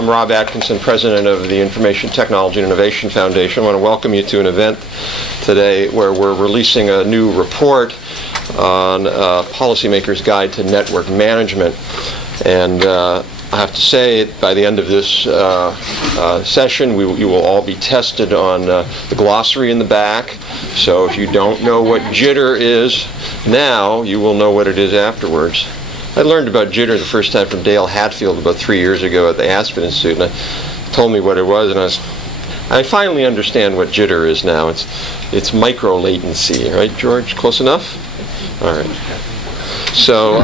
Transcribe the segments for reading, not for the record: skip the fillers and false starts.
I'm Rob Atkinson, President of the Information Technology and Innovation Foundation. I want to welcome you to an event today where we're releasing a new report on Policymakers' Guide to Network Management. And I have to say, by the end of this session, you will all be tested on the glossary in the back. So if you don't know what Jitter is now, you will know what it is afterwards. I learned about Jitter the first time from Dale Hatfield about 3 years ago at the Aspen Institute, and he told me what it was, and I finally understand what Jitter is now. It's micro latency, right, George? Close enough? All right. So,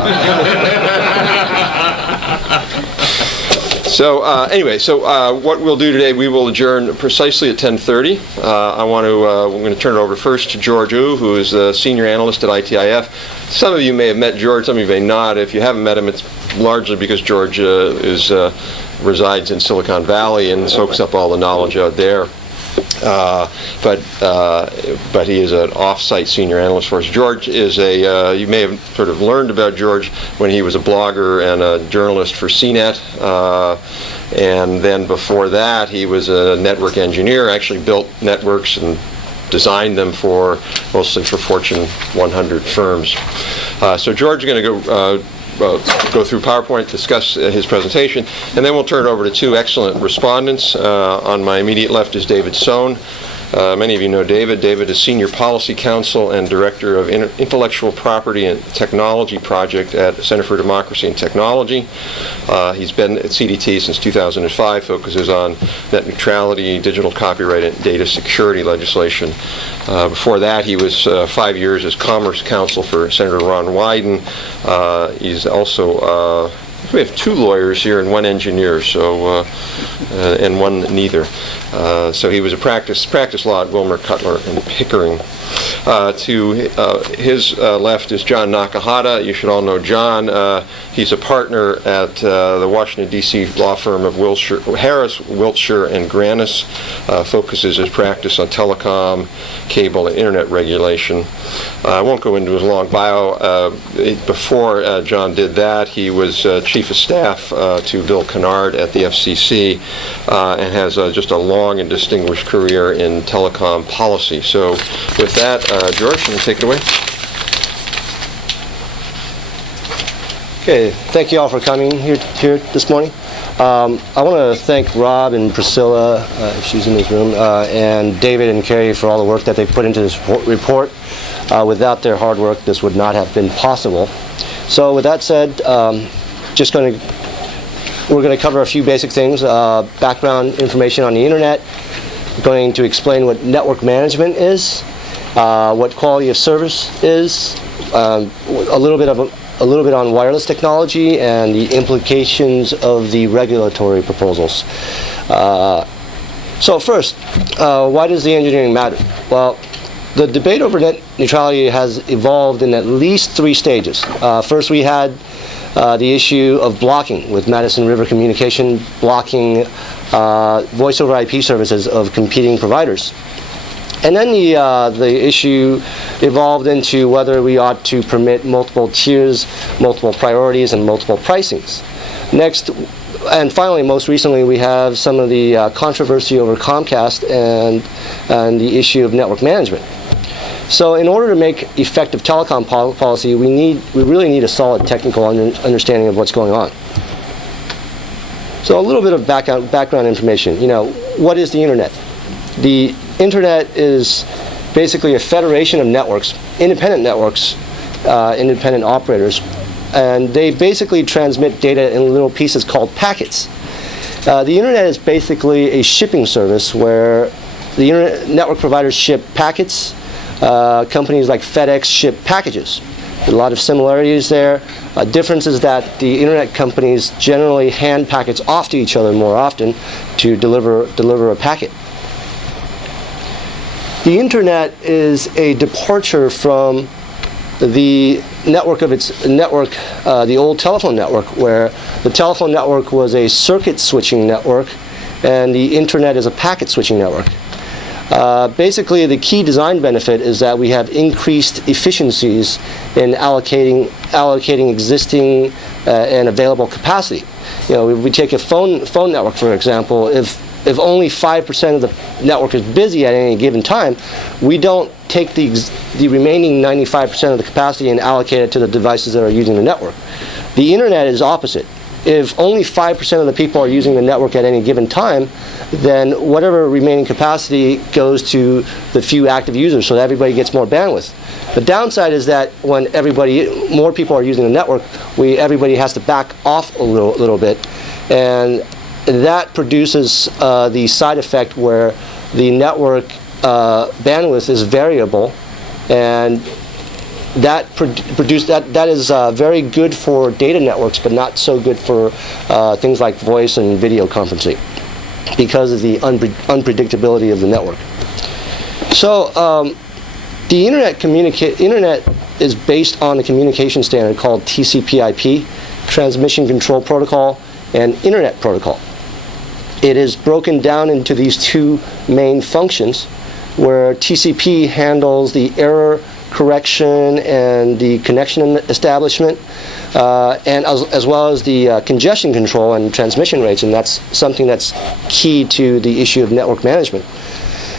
anyway, what we'll do today, we will adjourn precisely at 10:30. We're going to turn it over first to George Wu, who is a senior analyst at ITIF. Some of you may have met George, some of you may not. If you haven't met him, it's largely because George resides in Silicon Valley and soaks up all the knowledge out there. But he is an off-site senior analyst for us. George is you may have sort of learned about George when he was a blogger and a journalist for CNET. And then before that, he was a network engineer, actually built networks and designed them mostly for Fortune 100 firms. So George is going to go through PowerPoint, discuss his presentation, and then we'll turn it over to two excellent respondents. On my immediate left is David Sohn. Many of you know David. David is Senior Policy Counsel and Director of Intellectual Property and Technology Project at Center for Democracy and Technology. He's been at CDT since 2005, focuses on net neutrality, digital copyright, and data security legislation. Before that, he was 5 years as Commerce Counsel for Senator Ron Wyden. He's also we have two lawyers here and one engineer, and one neither. So he was a practice law at Wilmer, Cutler, and Pickering. To his left is John Nakahata. You should all know John. He's a partner at the Washington, D.C. law firm of Harris, Wiltshire, and Granis. Focuses his practice on telecom, cable, and internet regulation. I won't go into his long bio. Before John did that, he was Chief of Staff to Bill Kennard at the FCC and has just a long and distinguished career in telecom policy. So with that, George, can you take it away? Okay, thank you all for coming here this morning. I want to thank Rob and Priscilla, if she's in this room, and David and Carrie for all the work that they put into this report. Without their hard work, this would not have been possible. So with that said, we're going to cover a few basic things, background information on the internet. We're going to explain what network management is, what quality of service is, a little bit on wireless technology, and the implications of the regulatory proposals. So first, why does the engineering matter? Well, the debate over net neutrality has evolved in at least three stages. First, we had the issue of blocking, with Madison River Communication blocking voice over IP services of competing providers. And then the issue evolved into whether we ought to permit multiple tiers, multiple priorities, and multiple pricings. Next, and finally, most recently, we have some of the controversy over Comcast and the issue of network management. So in order to make effective telecom policy, we really need a solid technical understanding of what's going on. So a little bit of background information. What is the internet? The internet is basically a federation of networks, independent operators, and they basically transmit data in little pieces called packets. The internet is basically a shipping service where the internet network providers ship packets. Companies like FedEx ship packages. A lot of similarities there. Difference is that the internet companies generally hand packets off to each other more often to deliver a packet. The internet is a departure from the network of its network, the old telephone network, where the telephone network was a circuit switching network and the internet is a packet switching network. Basically, the key design benefit is that we have increased efficiencies in allocating existing and available capacity. if we take a phone network, for example, if only 5% of the network is busy at any given time, we don't take the remaining 95% of the capacity and allocate it to the devices that are using the network. The internet is opposite. If only 5% of the people are using the network at any given time, then whatever remaining capacity goes to the few active users, so that everybody gets more bandwidth. The downside is that when more people are using the network, everybody has to back off a little bit, and that produces the side effect where the network bandwidth is variable, and that is very good for data networks, but not so good for things like voice and video conferencing because of the unpredictability of the network. So the internet is based on a communication standard called TCPIP, Transmission Control Protocol, and Internet Protocol. It is broken down into these two main functions, where TCP handles the error correction and the connection establishment, and as well as the congestion control and transmission rates, and that's something that's key to the issue of network management.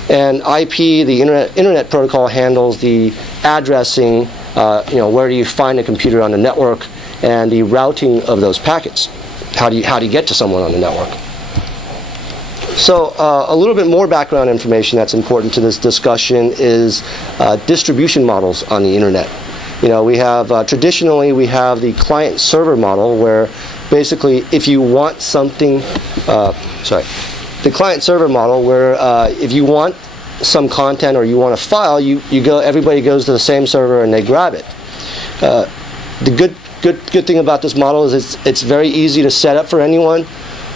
And IP, the Internet Protocol, handles the addressing, where do you find a computer on the network, and the routing of those packets. How do you get to someone on the network? So a little bit more background information that's important to this discussion is distribution models on the internet. We have traditionally we have the client-server model, where basically if you want something, the client-server model, where if you want some content or you want a file, everybody goes to the same server and they grab it. The good thing about this model is it's very easy to set up for anyone.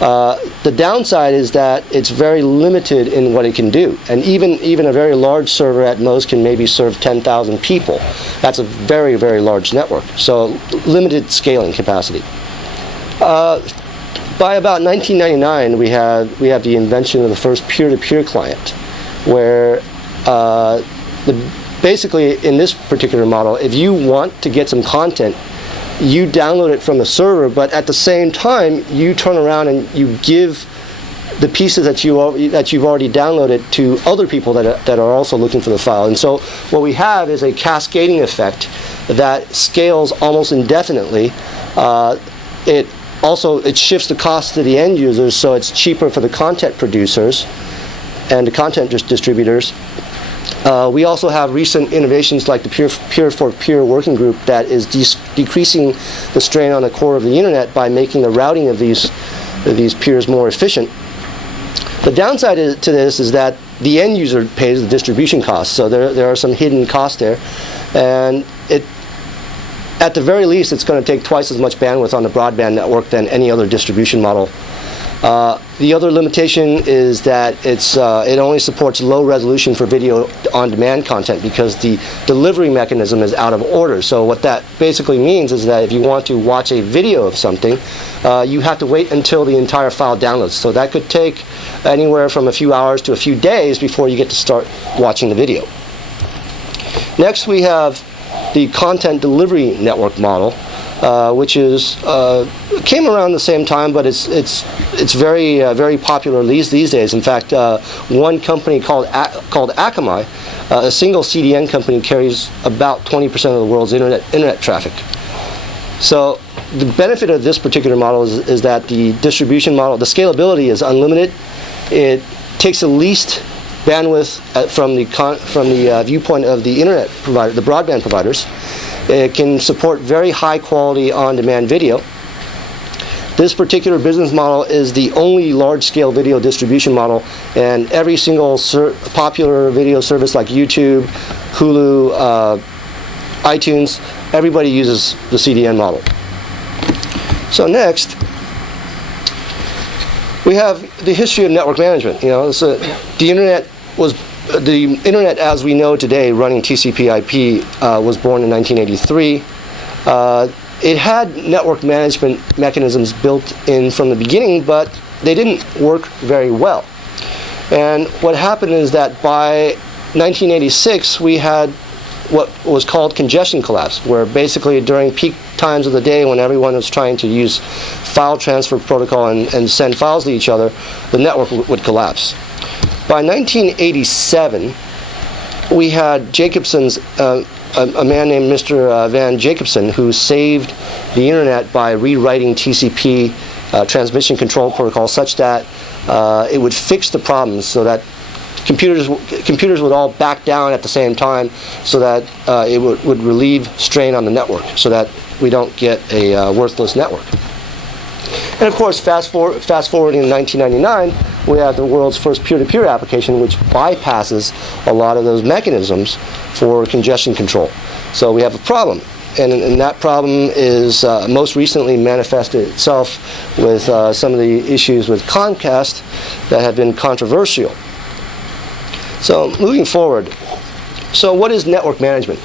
The downside is that it's very limited in what it can do, and even a very large server at most can maybe serve 10,000 people. That's a very, very large network, so limited scaling capacity. By about 1999, we have the invention of the first peer-to-peer client, where basically in this particular model, if you want to get some content, you download it from the server, but at the same time, you turn around and you give the pieces that you've already downloaded to other people that are also looking for the file. And so what we have is a cascading effect that scales almost indefinitely. It shifts the cost to the end users, so it's cheaper for the content producers and the content distributors. We also have recent innovations like the peer-for-peer working group that is decreasing the strain on the core of the internet by making the routing of these peers more efficient. The downside to this is that the end user pays the distribution costs, so there are some hidden costs there, and at the very least it's going to take twice as much bandwidth on the broadband network than any other distribution model. The other limitation is that it only supports low resolution for video on-demand content because the delivery mechanism is out of order. So what that basically means is that if you want to watch a video of something, you have to wait until the entire file downloads. So that could take anywhere from a few hours to a few days before you get to start watching the video. Next, we have the content delivery network model, which came around the same time, but it's very popular these days. In fact, one company called Akamai, a single CDN company, carries about 20% of the world's internet traffic. So the benefit of this particular model is that the distribution model, the scalability is unlimited. It takes the least bandwidth from the viewpoint of the internet provider, the broadband providers. It can support very high quality on-demand video. This particular business model is the only large-scale video distribution model, and every single popular video service like YouTube, Hulu, iTunes, everybody uses the CDN model. So next, we have the history of network management. The internet as we know today, running TCP/IP, was born in 1983. It had network management mechanisms built in from the beginning, but they didn't work very well. And what happened is that by 1986, we had what was called congestion collapse, where basically during peak times of the day when everyone was trying to use file transfer protocol and send files to each other, the network would collapse. By 1987, we had Jacobson's, a man named Mr. Van Jacobson, who saved the internet by rewriting TCP transmission control protocol such that it would fix the problems so that computers would all back down at the same time, so that it would relieve strain on the network, so that we don't get a worthless network. And of course, fast forwarding in 1999, we have the world's first peer-to-peer application, which bypasses a lot of those mechanisms for congestion control. So we have a problem. And that problem is most recently manifested itself with some of the issues with Comcast that have been controversial. So moving forward, so what is network management?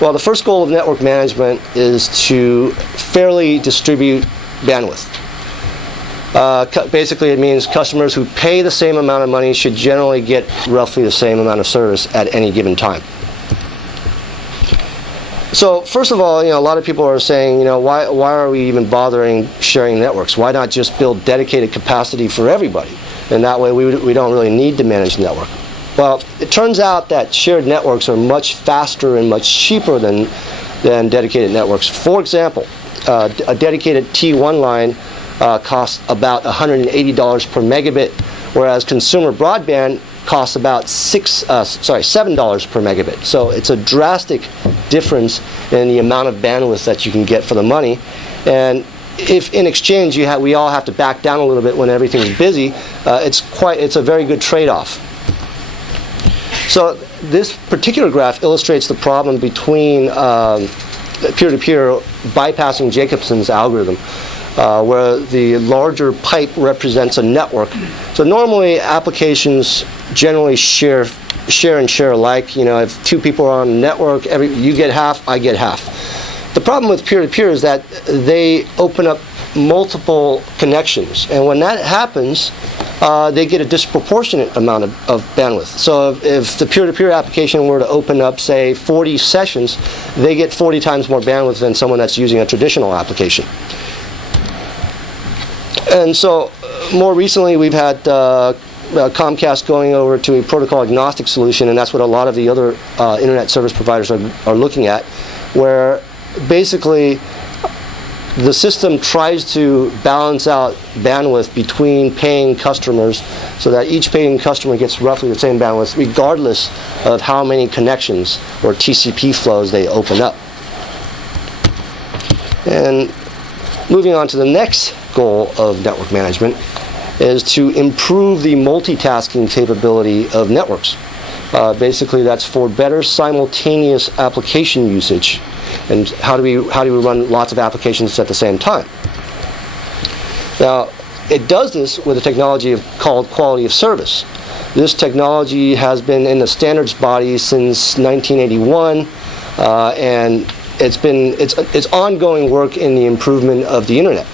Well, the first goal of network management is to fairly distribute bandwidth. Basically, it means customers who pay the same amount of money should generally get roughly the same amount of service at any given time. So first of all, a lot of people are saying, why are we even bothering sharing networks? Why not just build dedicated capacity for everybody? And that way we don't really need to manage the network. Well, it turns out that shared networks are much faster and much cheaper than dedicated networks. For example, a dedicated T1 line costs about $180 per megabit, whereas consumer broadband costs about $7 per megabit. So it's a drastic difference in the amount of bandwidth that you can get for the money. And if in exchange we all have to back down a little bit when everything's busy, it's a very good trade-off. So this particular graph illustrates the problem between peer-to-peer bypassing Jacobson's algorithm, where the larger pipe represents a network. So normally applications generally share and share alike. If two people are on a network, you get half, I get half. The problem with peer-to-peer is that they open up multiple connections, and when that happens, they get a disproportionate amount of bandwidth. So if the peer-to-peer application were to open up, say, 40 sessions, they get 40 times more bandwidth than someone that's using a traditional application. And so more recently, we've had Comcast going over to a protocol-agnostic solution, and that's what a lot of the other internet service providers are looking at, where basically the system tries to balance out bandwidth between paying customers so that each paying customer gets roughly the same bandwidth regardless of how many connections or TCP flows they open up. And moving on to the next goal of network management is to improve the multitasking capability of networks. Basically, that's for better simultaneous application usage. And how do we run lots of applications at the same time? Now, it does this with a technology called quality of service. This technology has been in the standards body since 1981, and it's ongoing work in the improvement of the internet.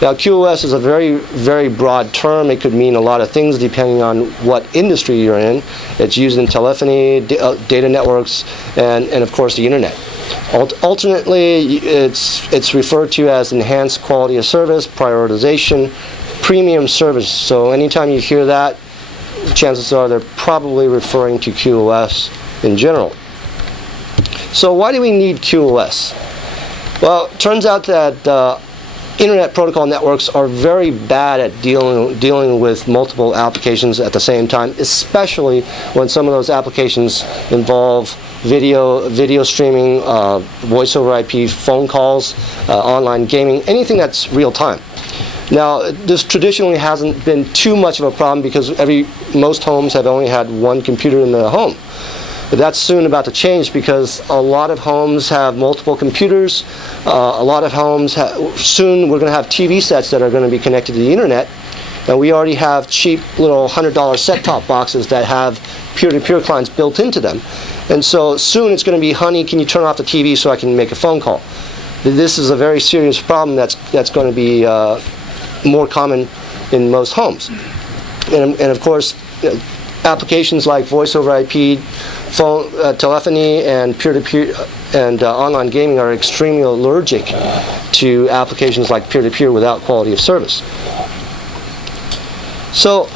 Now, QoS is a very, very broad term. It could mean a lot of things depending on what industry you're in. It's used in telephony, data networks, and of course the internet. Alternately, it's referred to as enhanced quality of service, prioritization, premium service. So anytime you hear that, chances are they're probably referring to QoS in general. So why do we need QoS? Well, it turns out that Internet protocol networks are very bad at dealing with multiple applications at the same time, especially when some of those applications involve video streaming, voice over IP, phone calls, online gaming, anything that's real time. Now, this traditionally hasn't been too much of a problem because most homes have only had one computer in the home. But that's soon about to change because a lot of homes have multiple computers. A lot of homes, soon we're going to have TV sets that are going to be connected to the internet. And we already have cheap little $100 set-top boxes that have peer-to-peer clients built into them. And so soon it's going to be, honey, can you turn off the TV so I can make a phone call? This is a very serious problem that's going to be more common in most homes. And of course, applications like voice over IP, phone telephony, and peer-to-peer and online gaming are extremely allergic to applications like peer-to-peer without quality of service. So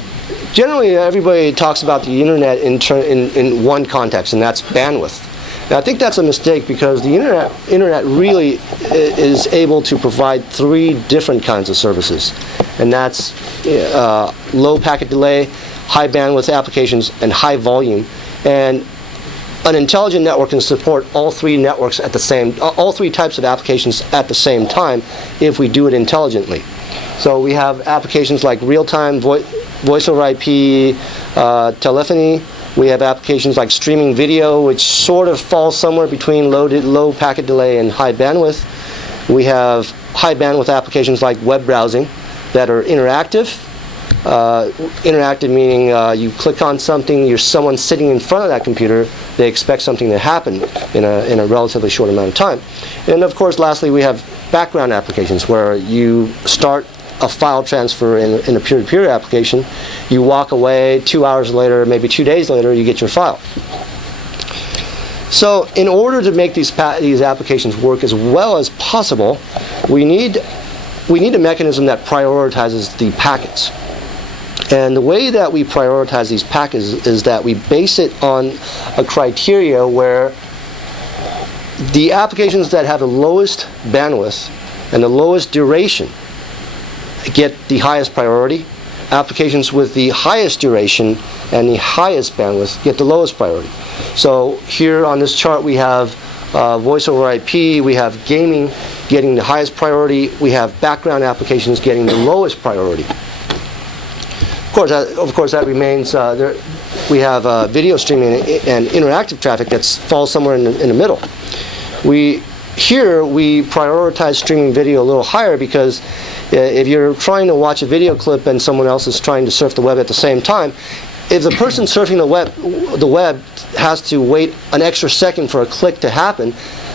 generally everybody talks about the internet in one context, and that's bandwidth. Now, I think that's a mistake, because the internet really is able to provide 3 different kinds of services, and that's low packet delay, high bandwidth applications, and high volume. And an intelligent network can support all 3 networks at the same, all 3 types of applications at the same time if we do it intelligently. So we have applications like real-time voice over IP, telephony. We have applications like streaming video, which sort of falls somewhere between low packet delay and high bandwidth. We have high bandwidth applications like web browsing that are interactive. Interactive meaning you click on something, you're someone sitting in front of that computer, they expect something to happen in a relatively short amount of time. And of course, lastly, we have background applications where you start a file transfer in a peer-to-peer application, you walk away, 2 hours later, maybe 2 days later, you get your file. So in order to make these applications work as well as possible, we need a mechanism that prioritizes the packets. And the way that we prioritize these packets is that we base it on a criteria where the applications that have the lowest bandwidth and the lowest duration get the highest priority. Applications with the highest duration and the highest bandwidth get the lowest priority. So here on this chart we have voice over IP, we have gaming getting the highest priority, we have background applications getting the lowest priority. Of course, that remains. We have video streaming and interactive traffic that falls somewhere in the middle. Here we prioritize streaming video a little higher, because if you're trying to watch a video clip and someone else is trying to surf the web at the same time, if the person surfing the web has to wait an extra second for a click to happen,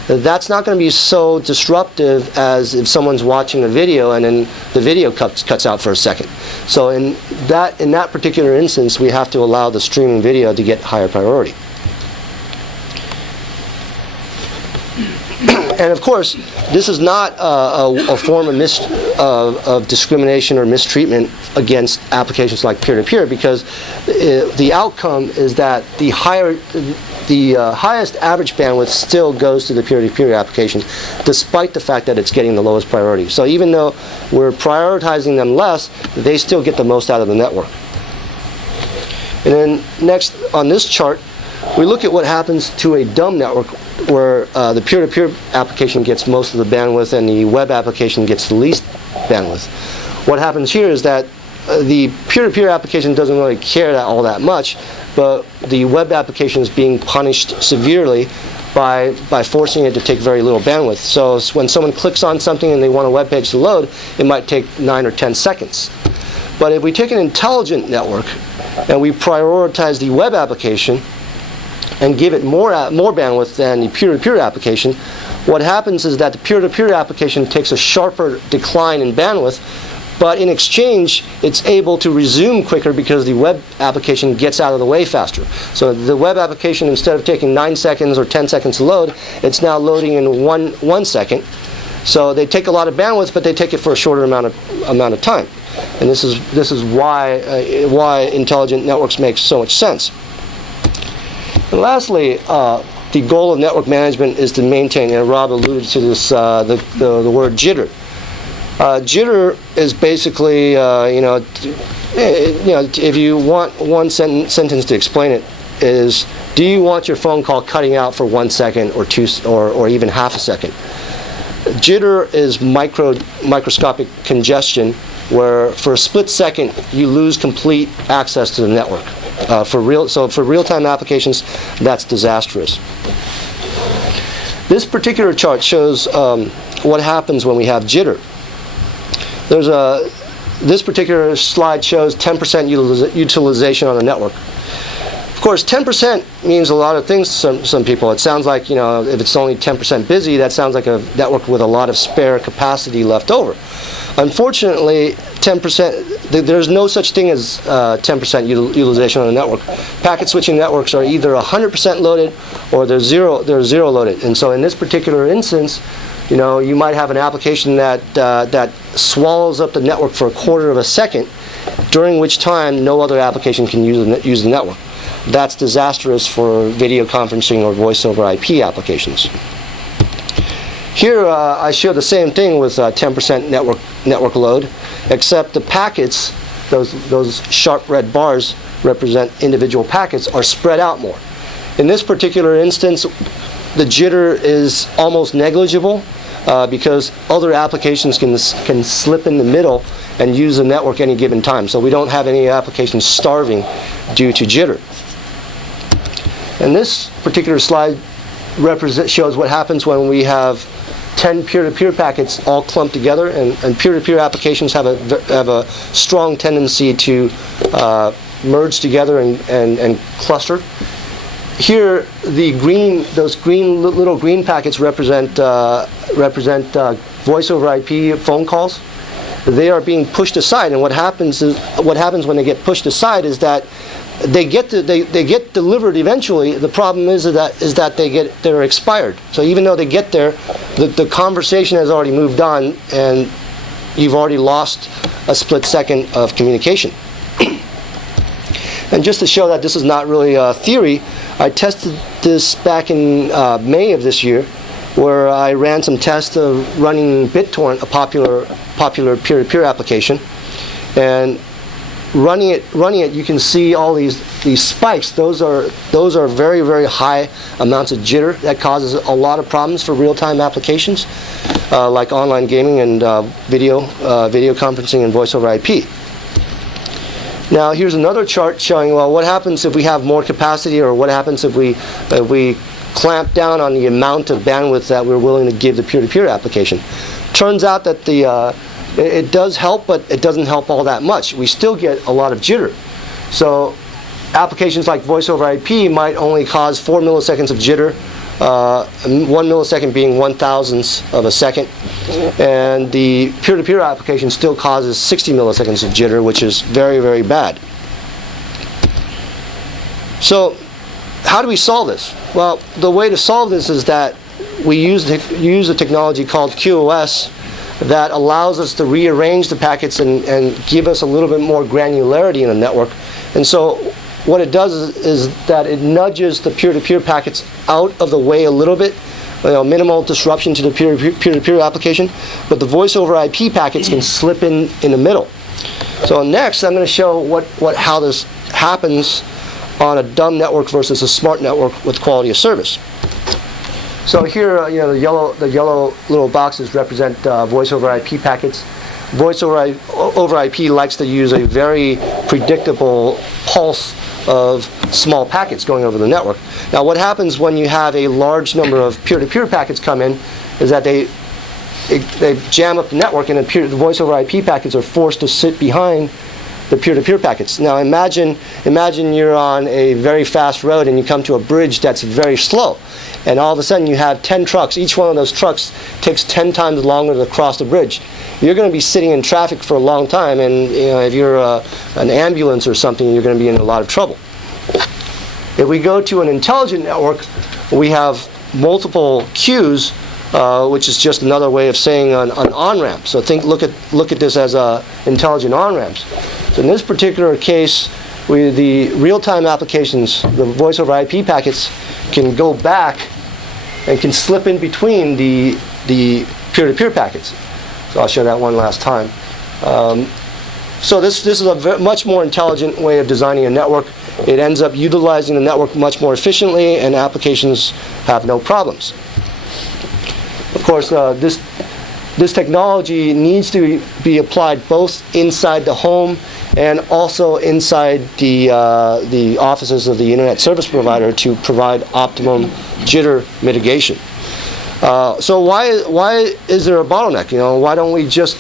that's not going to be so disruptive as if someone's watching a video and then the video cuts out for a second. So in that particular instance, we have to allow the streaming video to get higher priority. And of course, this is not a form of discrimination or mistreatment against applications like peer-to-peer, because the outcome is that the highest average bandwidth still goes to the peer-to-peer application, despite the fact that it's getting the lowest priority. So even though we're prioritizing them less, they still get the most out of the network. And then next on this chart, we look at what happens to a dumb network, where the peer-to-peer application gets most of the bandwidth and the web application gets the least bandwidth. What happens here is that the peer-to-peer application doesn't really care all that much, but the web application is being punished severely by forcing it to take very little bandwidth. So when someone clicks on something and they want a web page to load, it might take 9 or 10 seconds. But if we take an intelligent network and we prioritize the web application and give it more bandwidth than the peer-to-peer application, what happens is that the peer-to-peer application takes a sharper decline in bandwidth, but in exchange, it's able to resume quicker because the web application gets out of the way faster. So the web application, instead of taking 9 seconds or 10 seconds to load, it's now loading in one second. So they take a lot of bandwidth, but they take it for a shorter amount of time. And this is why intelligent networks make so much sense. And lastly, the goal of network management is to maintain, and Rob alluded to this, the word jitter. Jitter is basically, if you want one sentence to explain it, is, do you want your phone call cutting out for 1 second or two or even half a second? Jitter is microscopic congestion, where for a split second you lose complete access to the network. For real-time applications, that's disastrous. This particular chart shows what happens when we have jitter. This particular slide shows 10% utilization on the network. Of Of course, 10% means a lot of things to some people. It sounds like, if it's only 10% busy, that sounds like a network with a lot of spare capacity left over. Unfortunately, 10%, there's no such thing as 10% utilization on a network. Packet switching networks are either 100% loaded or they're zero loaded. And so in this particular instance, you might have an application that swallows up the network for a quarter of a second, during which time no other application can use the network. That's disastrous for video conferencing or voice over IP applications. Here I show the same thing with 10% network load, except the packets, those sharp red bars represent individual packets, are spread out more. In this particular instance, the jitter is almost negligible because other applications can slip in the middle and use the network any given time. So we don't have any applications starving due to jitter. And this particular slide shows what happens when we have 10 peer-to-peer packets all clumped together, and peer-to-peer applications have a strong tendency to merge together and cluster. Here, those little green packets represent voice over IP phone calls. They are being pushed aside, and what happens when they get pushed aside is that they get delivered eventually. The problem is that they're expired. So even though they get there, the conversation has already moved on, and you've already lost a split second of communication. And just to show that this is not really a theory, I tested this back in May of this year, where I ran some tests of running BitTorrent, a popular peer-to-peer application, and running it, you can see all these spikes. Those are very, very high amounts of jitter that causes a lot of problems for real-time applications like online gaming and video conferencing and voice over IP. Now here's another chart showing, well, what happens if we have more capacity, or what happens if we clamp down on the amount of bandwidth that we're willing to give the peer-to-peer application. Turns out that it does help, but it doesn't help all that much. We still get a lot of jitter. So applications like voice over IP might only cause 4 milliseconds of jitter, 1 millisecond being 1/1000th of a second, and the peer-to-peer application still causes 60 milliseconds of jitter, which is very, very bad. So how do we solve this? Well, the way to solve this is that we use a technology called QoS that allows us to rearrange the packets and give us a little bit more granularity in the network. And so what it does is that it nudges the peer-to-peer packets out of the way a little bit, minimal disruption to the peer-to-peer application, but the voice over IP packets can slip in the middle. So next I'm going to show how this happens on a dumb network versus a smart network with quality of service. So here, the yellow little boxes represent voice over IP packets. Voice over IP likes to use a very predictable pulse of small packets going over the network. Now, what happens when you have a large number of peer-to-peer packets come in is that they jam up the network, and the voice over IP packets are forced to sit behind the peer-to-peer packets. Now imagine you're on a very fast road and you come to a bridge that's very slow, and all of a sudden you have 10 trucks. Each one of those trucks takes 10 times longer to cross the bridge. You're going to be sitting in traffic for a long time, and if you're an ambulance or something, you're going to be in a lot of trouble. If we go to an intelligent network, we have multiple queues, which is just another way of saying an on-ramp. So look at this as intelligent on-ramps. So in this particular case, the real-time applications, the voice over IP packets, can go back and can slip in between the peer-to-peer packets. So I'll show that one last time. So this is a much more intelligent way of designing a network. It ends up utilizing the network much more efficiently, and applications have no problems. Of course, this technology needs to be applied both inside the home and also inside the offices of the internet service provider to provide optimum jitter mitigation. So why is there a bottleneck? Why don't we just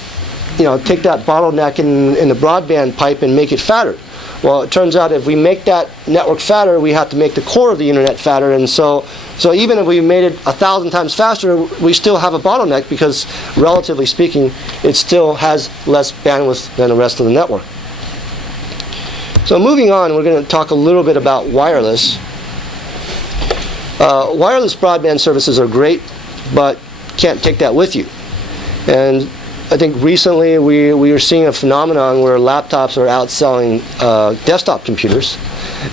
take that bottleneck in the broadband pipe and make it fatter? Well, it turns out if we make that network fatter, we have to make the core of the internet fatter, and so even if we made it 1,000 times faster, we still have a bottleneck because, relatively speaking, it still has less bandwidth than the rest of the network. So moving on, we're going to talk a little bit about wireless. Wireless broadband services are great, but can't take that with you. And I think recently we are seeing a phenomenon where laptops are outselling desktop computers,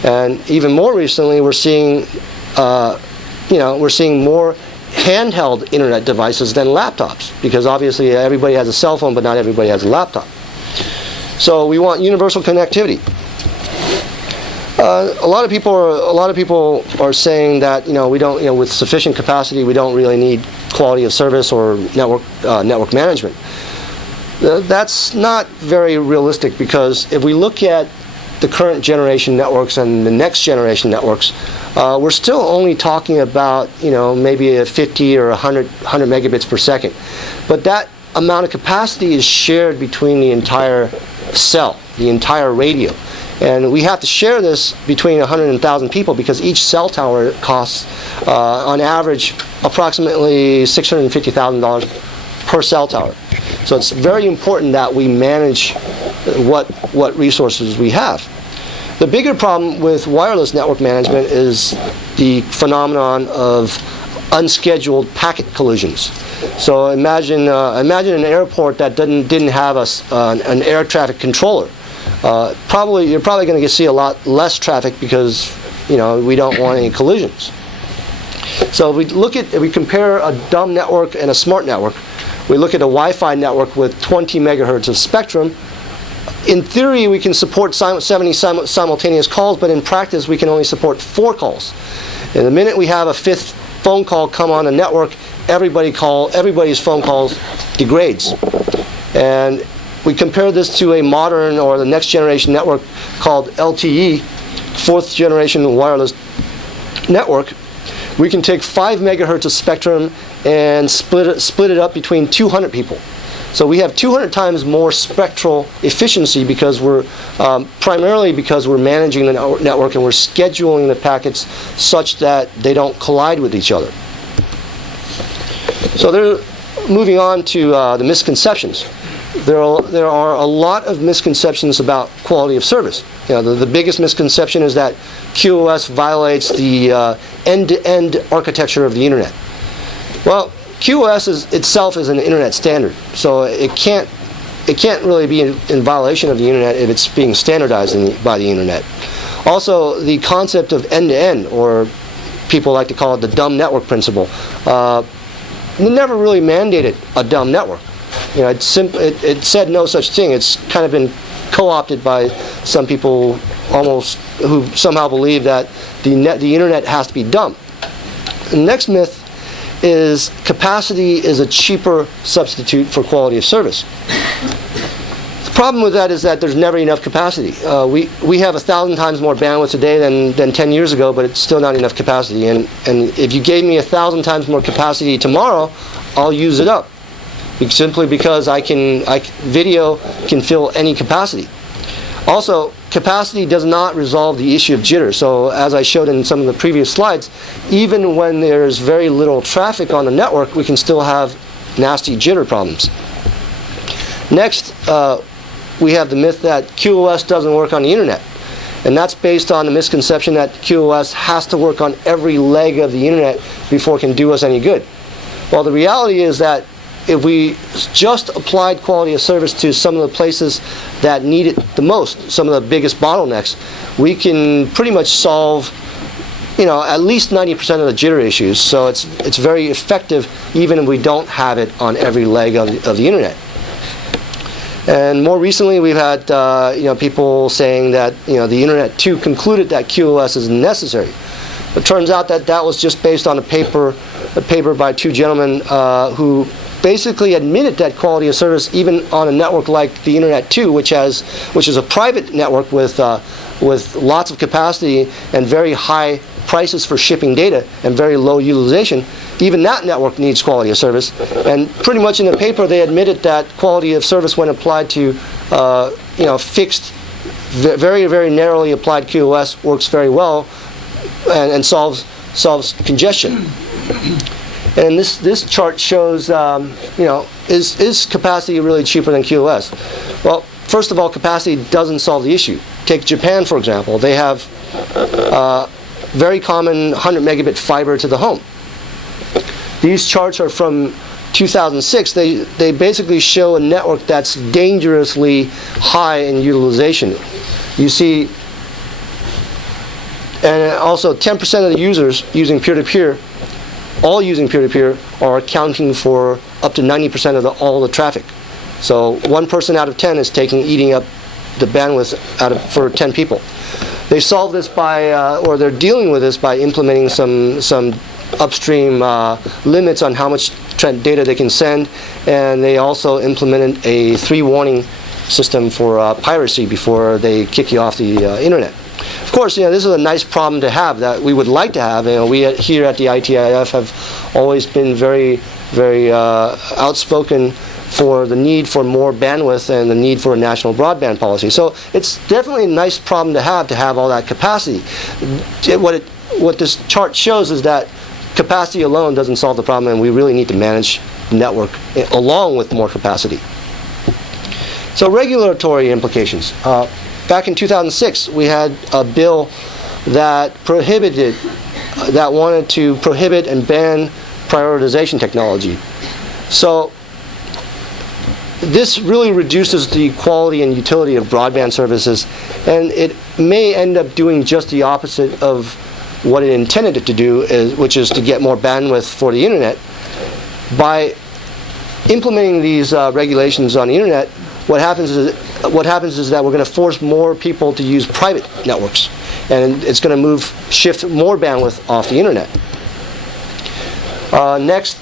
and even more recently we're seeing more handheld internet devices than laptops, because obviously everybody has a cell phone, but not everybody has a laptop. So we want universal connectivity. A lot of people are saying that we don't, with sufficient capacity, we don't really need quality of service or network management. That's not very realistic, because if we look at the current generation networks and the next generation networks, we're still only talking about maybe a 50 or 100 megabits per second, but that amount of capacity is shared between the entire cell, the entire radio. And we have to share this between 100 and 1,000 people, because each cell tower costs, on average, approximately $650,000 per cell tower. So it's very important that we manage what resources we have. The bigger problem with wireless network management is the phenomenon of unscheduled packet collisions. So imagine an airport that didn't have an air traffic controller. You're probably going to see a lot less traffic, because we don't want any collisions. So if we compare a dumb network and a smart network, we look at a Wi-Fi network with 20 megahertz of spectrum. In theory, we can support 70 simultaneous calls, but in practice, we can only support 4 calls. And the minute we have a 5th phone call come on the network, everybody's phone calls degrades. And we compare this to a modern or the next generation network called LTE, 4th generation wireless network. We can take 5 megahertz of spectrum and split it up between 200 people. So we have 200 times more spectral efficiency, because primarily because we're managing the network and we're scheduling the packets such that they don't collide with each other. So moving on to the misconceptions. There are a lot of misconceptions about quality of service. The biggest misconception is that QoS violates the end-to-end architecture of the internet. Well, QoS itself is an internet standard, so it can't really be in violation of the internet if it's being standardized by the internet. Also, the concept of end-to-end, or people like to call it the dumb network principle, never really mandated a dumb network. It said no such thing. It's kind of been co-opted by some people who somehow believe that the internet has to be dumb. The next myth is capacity is a cheaper substitute for quality of service. The problem with that is that there's never enough capacity. We have 1,000 times more bandwidth today than 10 years ago, but it's still not enough capacity. And if you gave me 1,000 times more capacity tomorrow, I'll use it up, simply because video can fill any capacity. Also, capacity does not resolve the issue of jitter. So as I showed in some of the previous slides, even when there's very little traffic on the network, we can still have nasty jitter problems. Next, we have the myth that QoS doesn't work on the internet. And that's based on the misconception that QoS has to work on every leg of the internet before it can do us any good. Well, the reality is that if we just applied quality of service to some of the places that need it the most, some of the biggest bottlenecks, we can pretty much solve at least 90% of the jitter issues. So it's very effective even if we don't have it on every leg of the internet. And more recently, we've had people saying that the internet too concluded that QoS is necessary. It turns out that was just based on a paper by 2 gentlemen who basically admitted that quality of service, even on a network like the Internet 2, which is a private network with lots of capacity and very high prices for shipping data and very low utilization, even that network needs quality of service. And pretty much in the paper, they admitted that quality of service, when applied to fixed very, very narrowly applied QoS works very well and solves congestion. And this chart shows, is capacity really cheaper than QoS? Well, first of all, capacity doesn't solve the issue. Take Japan, for example. They have very common 100 megabit fiber to the home. These charts are from 2006. They basically show a network that's dangerously high in utilization. You see, and also 10% of the users using peer-to-peer, all using peer-to-peer, are accounting for up to 90% of all the traffic. So 1 person out of 10 is eating up the bandwidth for 10 people. They solve this by, or they're dealing with this by implementing some upstream limits on how much data they can send, and they also implemented a 3-warning system for piracy before they kick you off the internet. Of course, this is a nice problem to have that we would like to have. We here at the ITIF have always been very, very outspoken for the need for more bandwidth and the need for a national broadband policy. So it's definitely a nice problem to have all that capacity. What this chart shows is that capacity alone doesn't solve the problem, and we really need to manage the network along with more capacity. So regulatory implications. Back in 2006, we had a bill that wanted to prohibit and ban prioritization technology. So this really reduces the quality and utility of broadband services, and it may end up doing just the opposite of what it intended it to do, which is to get more bandwidth for the internet. By implementing these regulations on the internet, what happens is that we're going to force more people to use private networks, and it's going to shift more bandwidth off the internet. Next,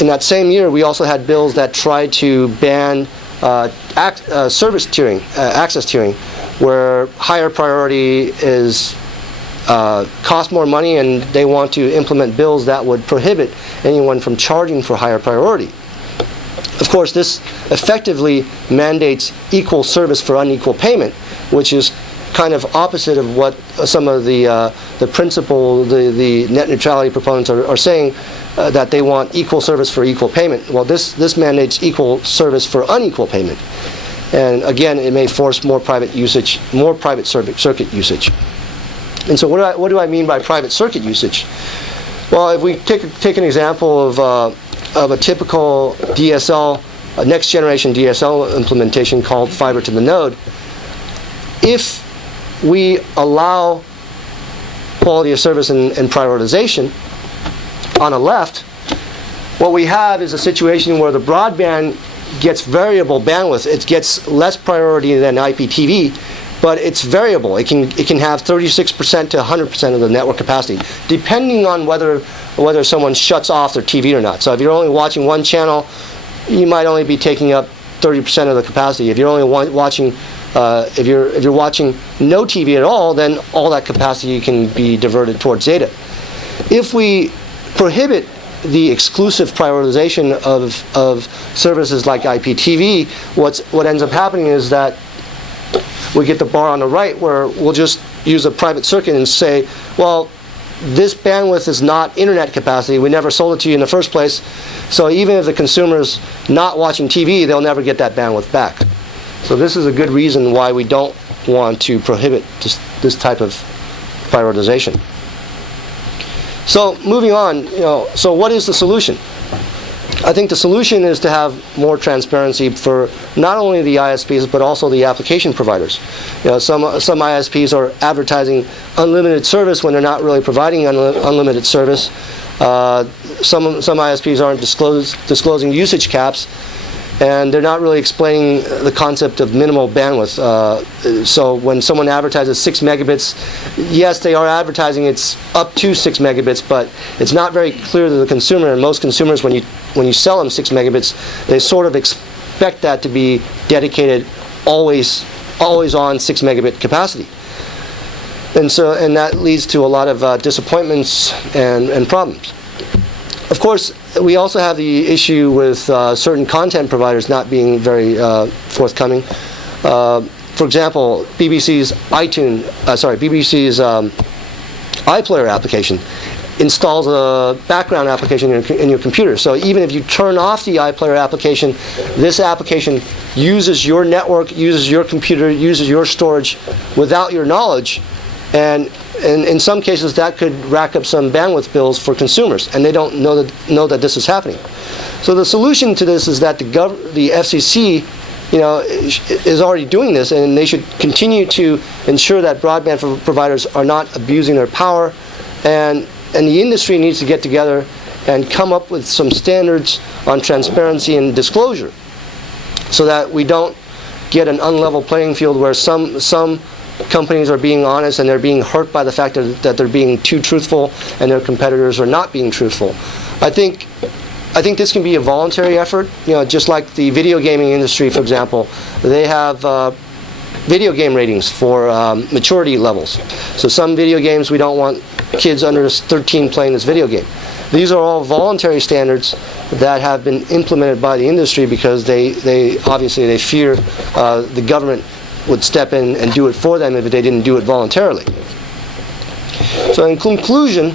in that same year, we also had bills that tried to ban service tiering, access tiering, where higher priority is cost more money, and they want to implement bills that would prohibit anyone from charging for higher priority. Of course, this effectively mandates equal service for unequal payment, which is kind of opposite of what some of the net neutrality proponents are saying, that they want equal service for equal payment. Well, this mandates equal service for unequal payment, and again, it may force more private circuit usage. And so, what do I mean by private circuit usage? Well, if we take an example of a typical DSL, a next generation DSL implementation called fiber to the node, if we allow quality of service and prioritization on the left, what we have is a situation where the broadband gets variable bandwidth. It gets less priority than IPTV, but it's variable. It can have 36% to 100% of the network capacity, depending on whether someone shuts off their TV or not. So if you're only watching one channel, you might only be taking up 30% of the capacity. If you're only watching if you're watching no TV at all, then all that capacity can be diverted towards data. If we prohibit the exclusive prioritization of services like IPTV, what ends up happening is that we get the bar on the right where we'll just use a private circuit and say, well, this bandwidth is not internet capacity. We never sold it to you in the first place. So even if the consumer's not watching TV, they'll never get that bandwidth back. So this is a good reason why we don't want to prohibit this type of prioritization. So moving on, so what is the solution? I think the solution is to have more transparency for not only the ISPs but also the application providers. Some ISPs are advertising unlimited service when they're not really providing unlimited service. Some ISPs aren't disclosing usage caps, and they're not really explaining the concept of minimal bandwidth. So when someone advertises 6 megabits, yes, they are advertising it's up to 6 megabits, but it's not very clear to the consumer. And most consumers, when you sell them 6 megabits, they sort of expect that to be dedicated always on 6 megabit capacity. And that leads to a lot of disappointments and problems. Of course, we also have the issue with certain content providers not being very forthcoming. for example, BBC's iPlayer application installs a background application in your computer. So even if you turn off the iPlayer application, this application uses your network, uses your computer, uses your storage without your knowledge, and in some cases that could rack up some bandwidth bills for consumers, and they don't know that this is happening. So the solution to this is that the FCC, is already doing this, and they should continue to ensure that broadband providers are not abusing their power, and the industry needs to get together and come up with some standards on transparency and disclosure, so that we don't get an unlevel playing field where some companies are being honest and they're being hurt by the fact that they're being too truthful and their competitors are not being truthful. I think this can be a voluntary effort, just like the video gaming industry, for example. They have video game ratings for maturity levels. So some video games, we don't want kids under 13 playing this video game. These are all voluntary standards that have been implemented by the industry because they obviously fear the government would step in and do it for them if they didn't do it voluntarily. So in conclusion,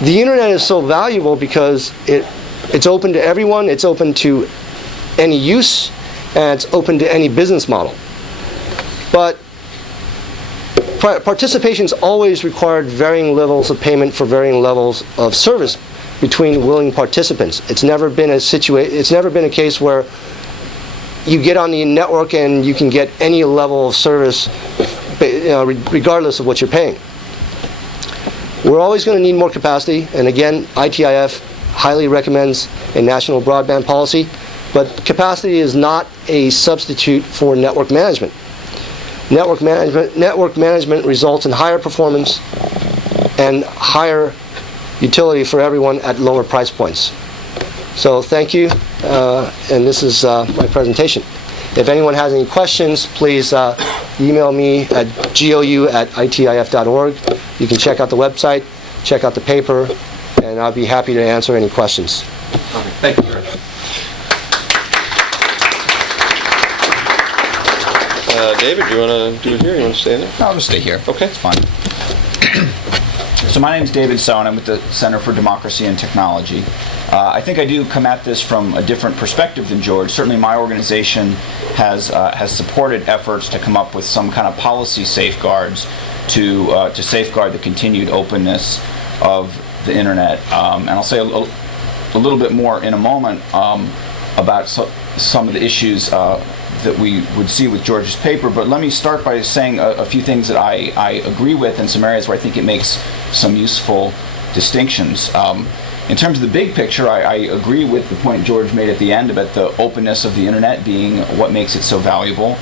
the internet is so valuable because it's open to everyone, it's open to any use, and it's open to any business model. But participation's always required varying levels of payment for varying levels of service between willing participants. It's never been a case where you get on the network and you can get any level of service regardless of what you're paying. We're always going to need more capacity, and again, ITIF highly recommends a national broadband policy, but capacity is not a substitute for network management. Network management results in higher performance and higher utility for everyone at lower price points. So thank you, and this is my presentation. If anyone has any questions, please email me at gou@itif.org. You can check out the website, check out the paper, and I'll be happy to answer any questions. Okay, thank you, George. David, do you want to do it here? You want to stay in there? No, I'll just stay here. Okay. It's fine. So my name is David So, and I'm with the Center for Democracy and Technology. I think I do come at this from a different perspective than George. Certainly my organization has supported efforts to come up with some kind of policy safeguards to safeguard the continued openness of the internet. And I'll say a little bit more in a moment about some of the issues that we would see with George's paper, but let me start by saying a few things that I agree with and some areas where I think it makes some useful distinctions. In terms of the big picture, I agree with the point George made at the end about the openness of the internet being what makes it so valuable.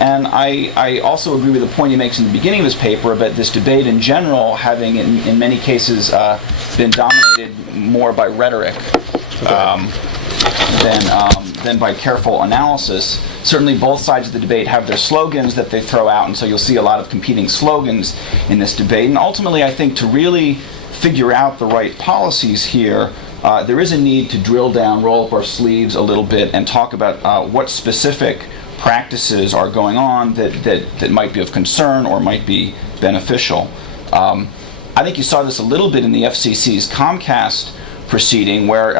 And I also agree with the point he makes in the beginning of his paper about this debate in general having, in many cases, been dominated more by rhetoric than by careful analysis. Certainly both sides of the debate have their slogans that they throw out, and so you'll see a lot of competing slogans in this debate. And ultimately, I think to really figure out the right policies here, there is a need to drill down, roll up our sleeves a little bit, and talk about what specific practices are going on that might be of concern or might be beneficial. I think you saw this a little bit in the FCC's Comcast proceeding, where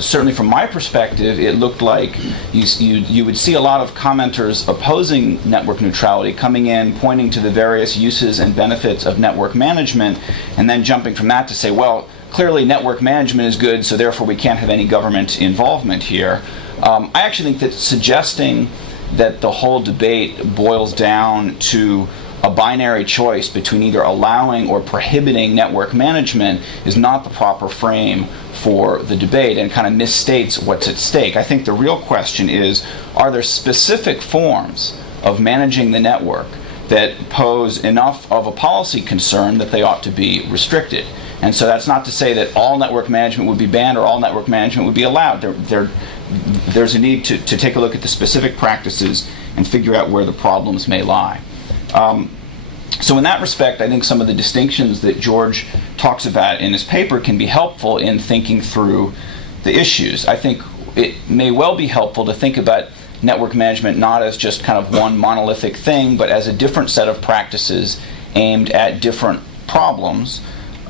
certainly from my perspective, it looked like you would see a lot of commenters opposing network neutrality coming in, pointing to the various uses and benefits of network management, and then jumping from that to say, well, clearly network management is good, so therefore we can't have any government involvement here. I actually think that suggesting that the whole debate boils down to a binary choice between either allowing or prohibiting network management is not the proper frame for the debate and kind of misstates what's at stake. I think the real question is, are there specific forms of managing the network that pose enough of a policy concern that they ought to be restricted? And so that's not to say that all network management would be banned or all network management would be allowed. There's a need to take a look at the specific practices and figure out where the problems may lie. So in that respect, I think some of the distinctions that George talks about in his paper can be helpful in thinking through the issues. I think it may well be helpful to think about network management not as just kind of one monolithic thing, but as a different set of practices aimed at different problems.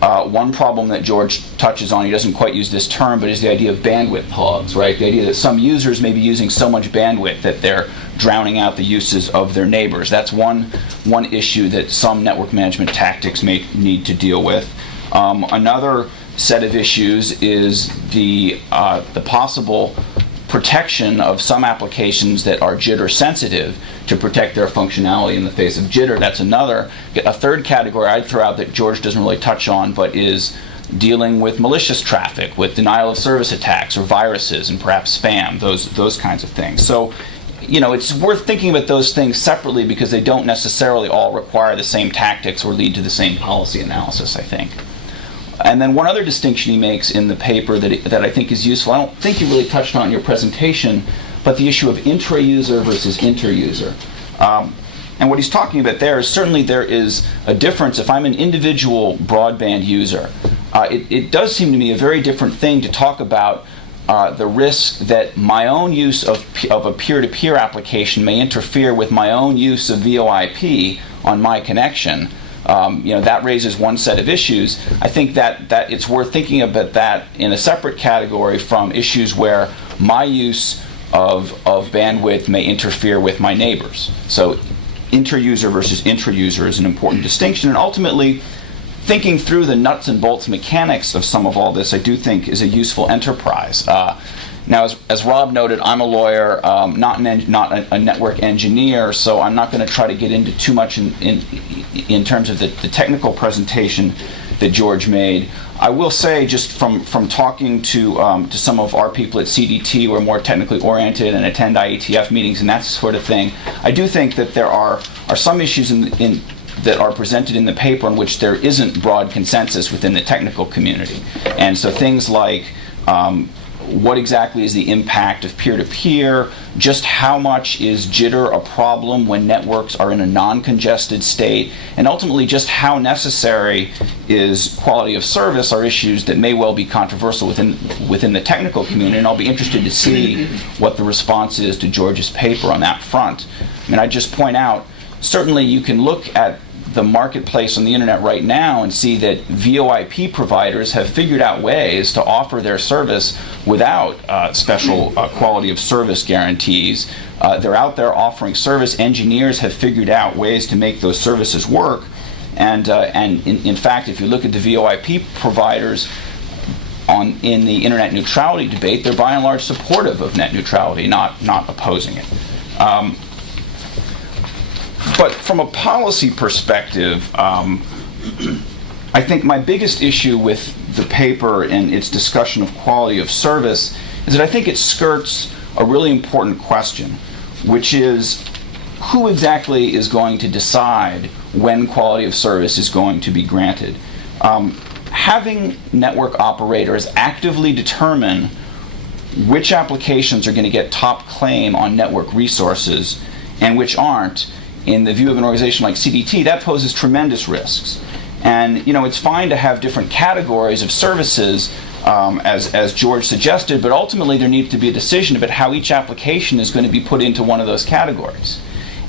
One problem that George touches on, he doesn't quite use this term, but is the idea of bandwidth hogs, right? The idea that some users may be using so much bandwidth that they're drowning out the uses of their neighbors. That's one issue that some network management tactics may need to deal with. Another set of issues is the possible protection of some applications that are jitter sensitive to protect their functionality in the face of jitter. That's another. A third category I'd throw out that George doesn't really touch on, but is dealing with malicious traffic, with denial of service attacks or viruses and perhaps spam, those kinds of things. So, it's worth thinking about those things separately because they don't necessarily all require the same tactics or lead to the same policy analysis, I think. And then one other distinction he makes in the paper that I think is useful, I don't think you really touched on in your presentation, but the issue of intra-user versus inter-user. And what he's talking about there is certainly there is a difference. If I'm an individual broadband user, it does seem to me a very different thing to talk about the risk that my own use of a peer-to-peer application may interfere with my own use of VoIP on my connection. That raises one set of issues. I think that it's worth thinking about that in a separate category from issues where my use of bandwidth may interfere with my neighbors. So inter-user versus intra-user is an important distinction. And ultimately, thinking through the nuts and bolts mechanics of some of all this, I do think is a useful enterprise. Now, as Rob noted, I'm a lawyer, not a network engineer, so I'm not going to try to get into too much in terms of the technical presentation that George made. I will say, just from talking to some of our people at CDT who are more technically oriented and attend IETF meetings and that sort of thing, I do think that there are some issues that are presented in the paper in which there isn't broad consensus within the technical community. And so things like what exactly is the impact of peer-to-peer, just how much is jitter a problem when networks are in a non-congested state, and ultimately just how necessary is quality of service are issues that may well be controversial within the technical community, and I'll be interested to see what the response is to George's paper on that front. I mean, I just point out, certainly you can look at the marketplace on the internet right now and see that VoIP providers have figured out ways to offer their service without special quality of service guarantees. They're out there offering service. Engineers have figured out ways to make those services work. And in fact, if you look at the VoIP providers in the internet neutrality debate, they're by and large supportive of net neutrality, not opposing it. But from a policy perspective, I think my biggest issue with the paper and its discussion of quality of service is that I think it skirts a really important question, which is who exactly is going to decide when quality of service is going to be granted. Having network operators actively determine which applications are going to get top claim on network resources and which aren't, in the view of an organization like CDT, that poses tremendous risks. And it's fine to have different categories of services, as George suggested, but ultimately there needs to be a decision about how each application is going to be put into one of those categories.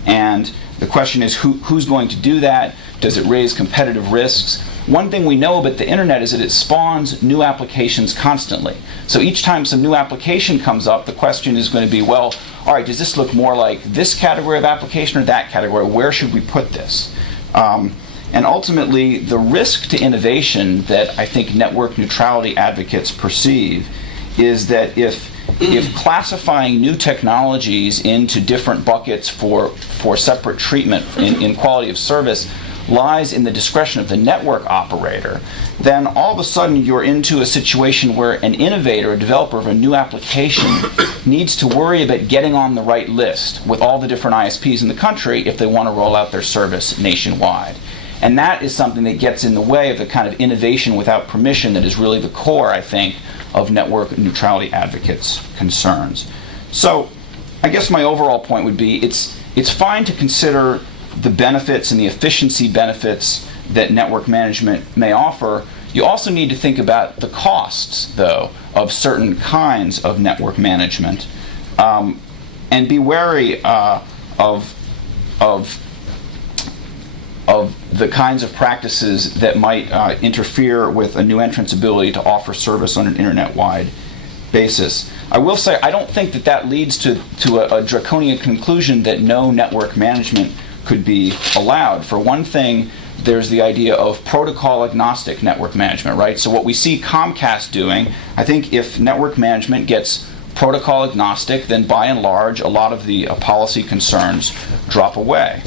And the question is who's going to do that? Does it raise competitive risks? One thing we know about the internet is that it spawns new applications constantly. So each time some new application comes up, the question is going to be, well, all right, does this look more like this category of application or that category? Where should we put this? And ultimately, the risk to innovation that I think network neutrality advocates perceive is that if classifying new technologies into different buckets for separate treatment in quality of service lies in the discretion of the network operator, then all of a sudden you're into a situation where an innovator, a developer of a new application, needs to worry about getting on the right list with all the different ISPs in the country if they want to roll out their service nationwide. And that is something that gets in the way of the kind of innovation without permission that is really the core, I think, of network neutrality advocates' concerns. So I guess my overall point would be it's fine to consider the benefits and the efficiency benefits that network management may offer. You also need to think about the costs, though, of certain kinds of network management. and be wary of the kinds of practices that might interfere with a new entrant's ability to offer service on an internet-wide basis. I will say I don't think that leads to a draconian conclusion that no network management could be allowed. For one thing, there's the idea of protocol-agnostic network management, right? So what we see Comcast doing, I think if network management gets protocol-agnostic, then by and large, a lot of the policy concerns drop away.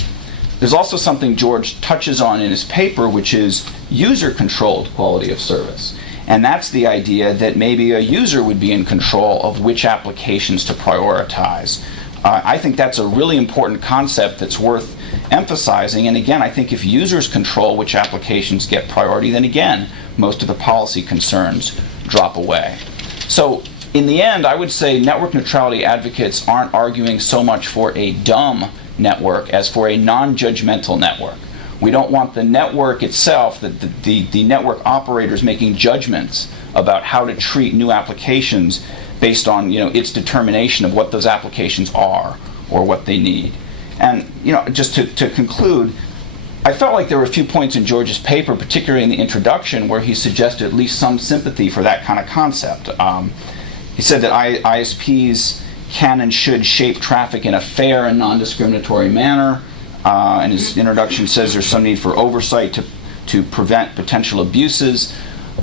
There's also something George touches on in his paper, which is user-controlled quality of service. And that's the idea that maybe a user would be in control of which applications to prioritize. I think that's a really important concept that's worth emphasizing. And again, I think if users control which applications get priority, then again, most of the policy concerns drop away. So in the end, I would say network neutrality advocates aren't arguing so much for a dumb network as for a non-judgmental network. We don't want the network itself, the network operators making judgments about how to treat new applications based on its determination of what those applications are or what they need. And just to conclude, I felt like there were a few points in George's paper, particularly in the introduction, where he suggested at least some sympathy for that kind of concept. He said that ISPs can and should shape traffic in a fair and non-discriminatory manner. And his introduction says there's some need for oversight to prevent potential abuses.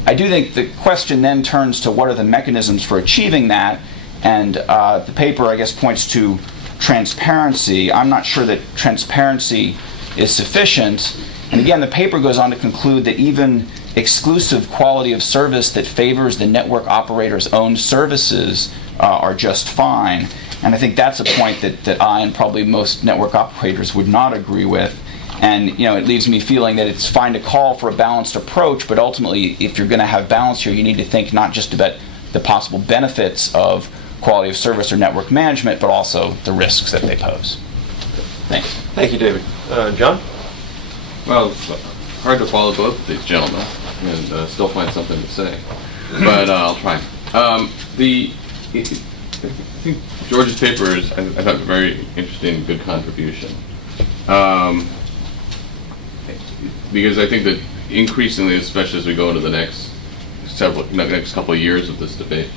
I do think the question then turns to what are the mechanisms for achieving that, and the paper, I guess, points to transparency. I'm not sure that transparency is sufficient. And again, the paper goes on to conclude that even exclusive quality of service that favors the network operator's own services are just fine. And I think that's a point that I and probably most network operators would not agree with. And it leaves me feeling that it's fine to call for a balanced approach, but ultimately, if you're going to have balance here, you need to think not just about the possible benefits of quality of service or network management, but also the risks that they pose. Thanks. Thank you, David. John? Well, it's hard to follow both of these gentlemen and still find something to say, but I'll try. I think George's paper is, I thought, a very interesting, good contribution. Because I think that increasingly, especially as we go into the next couple of years of this debate,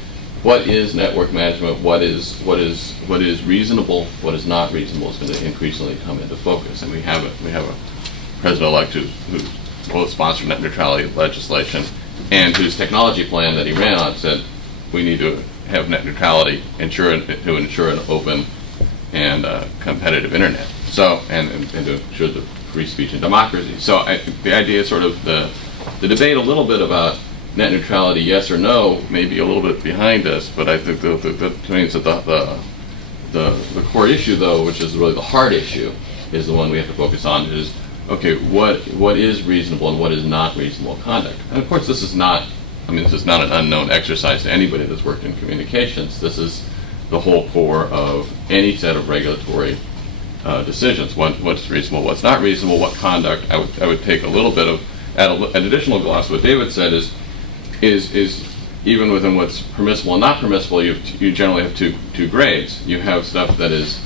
what is network management? What is reasonable? What is not reasonable is going to increasingly come into focus. And we have a president-elect who both sponsored net neutrality legislation and whose technology plan that he ran on said we need to have net neutrality to ensure an open and competitive internet. So and to ensure the free speech and democracy. So the idea is sort of the debate a little bit about net neutrality, yes or no, may be a little bit behind us, but I think that means that the core issue, though, which is really the hard issue, is the one we have to focus on. Is okay, what is reasonable and what is not reasonable conduct? And of course, this is not an unknown exercise to anybody that's worked in communications. This is the whole core of any set of regulatory decisions. What's reasonable, what's not reasonable, what conduct. I would take a little bit of an additional gloss. What David said is even within what's permissible and not permissible, you generally have two grades. You have stuff that is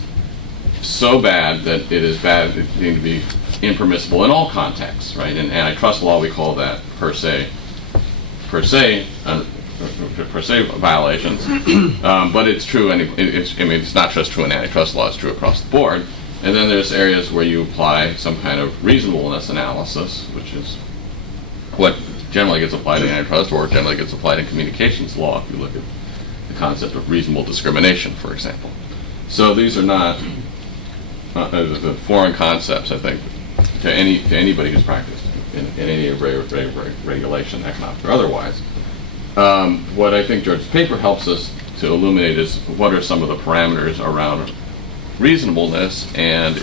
so bad that it is bad, it needs to be impermissible in all contexts, right? In antitrust law, we call that per se violations. But it's true, and it's not just true in antitrust law; it's true across the board. And then there's areas where you apply some kind of reasonableness analysis, which is what generally gets applied in antitrust or generally gets applied in communications law. If you look at the concept of reasonable discrimination, for example. So these are not the foreign concepts, I think, to anybody who's practiced in any regulation, economic or otherwise. What I think George's paper helps us to illuminate is what are some of the parameters around reasonableness, and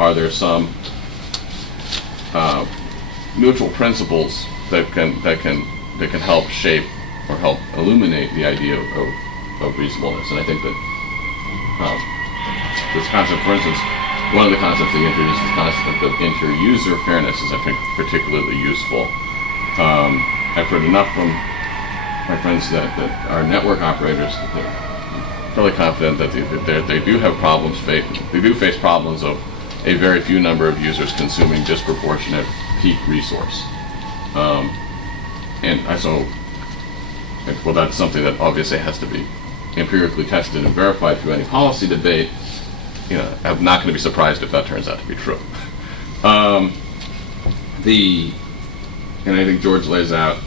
are there some neutral principles that can help shape or help illuminate the idea of reasonableness. And I think that this concept, for instance, one of the concepts they introduced, the concept of inter-user fairness, is, I think, particularly useful. I've heard enough from my friends that are network operators, fairly confident that they do have problems. They do face problems of a very few number of users consuming disproportionate peak resource. Well, that's something that obviously has to be empirically tested and verified through any policy debate. I'm not going to be surprised if that turns out to be true. And I think George lays out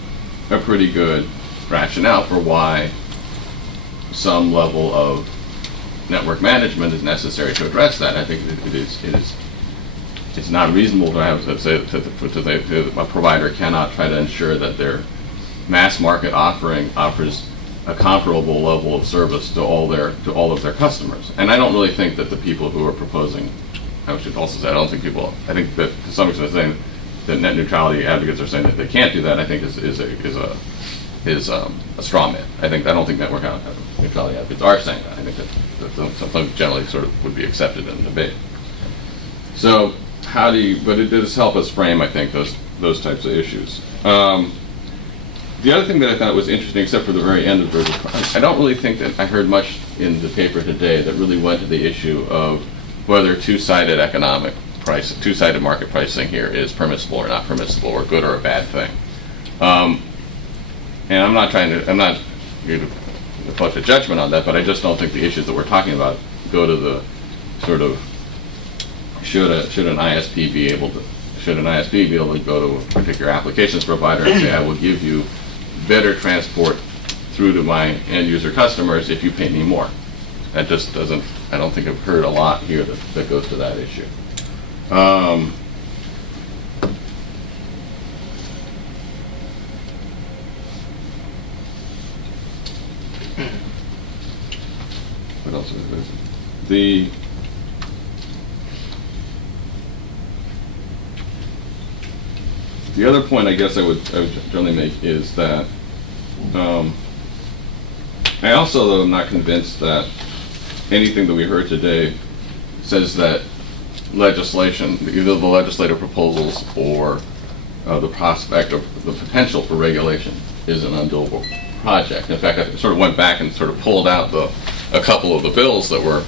a pretty good rationale for why some level of network management is necessary to address that. I think it's not reasonable to have to say that a provider cannot try to ensure that their mass market offering offers a comparable level of service to all of their customers. And I don't really think that the people who are proposing, I should also say, I think that to some extent saying that net neutrality advocates are saying that they can't do that, I think is a straw man. I don't think network neutrality advocates are saying that. I think that something generally sort of would be accepted in the debate. So but it does help us frame, I think, those types of issues. The other thing that I thought was interesting, except for the very end of George's, I don't really think that I heard much in the paper today that really went to the issue of whether two-sided market pricing here is permissible or not permissible, or good or a bad thing. And I'm not here to put a judgment on that, but I just don't think the issues that we're talking about go to the sort of should an ISP be able to go to a particular applications provider and say, I will give you better transport through to my end user customers if you pay me more. That just doesn't, I don't think I've heard a lot here that goes to that issue. What else is there? The other point I guess I would generally make is that I also, though, am not convinced that anything that we heard today says that legislation, either the legislative proposals or the prospect of the potential for regulation, is an undoable project. In fact, I sort of went back and sort of pulled out a couple of the bills that were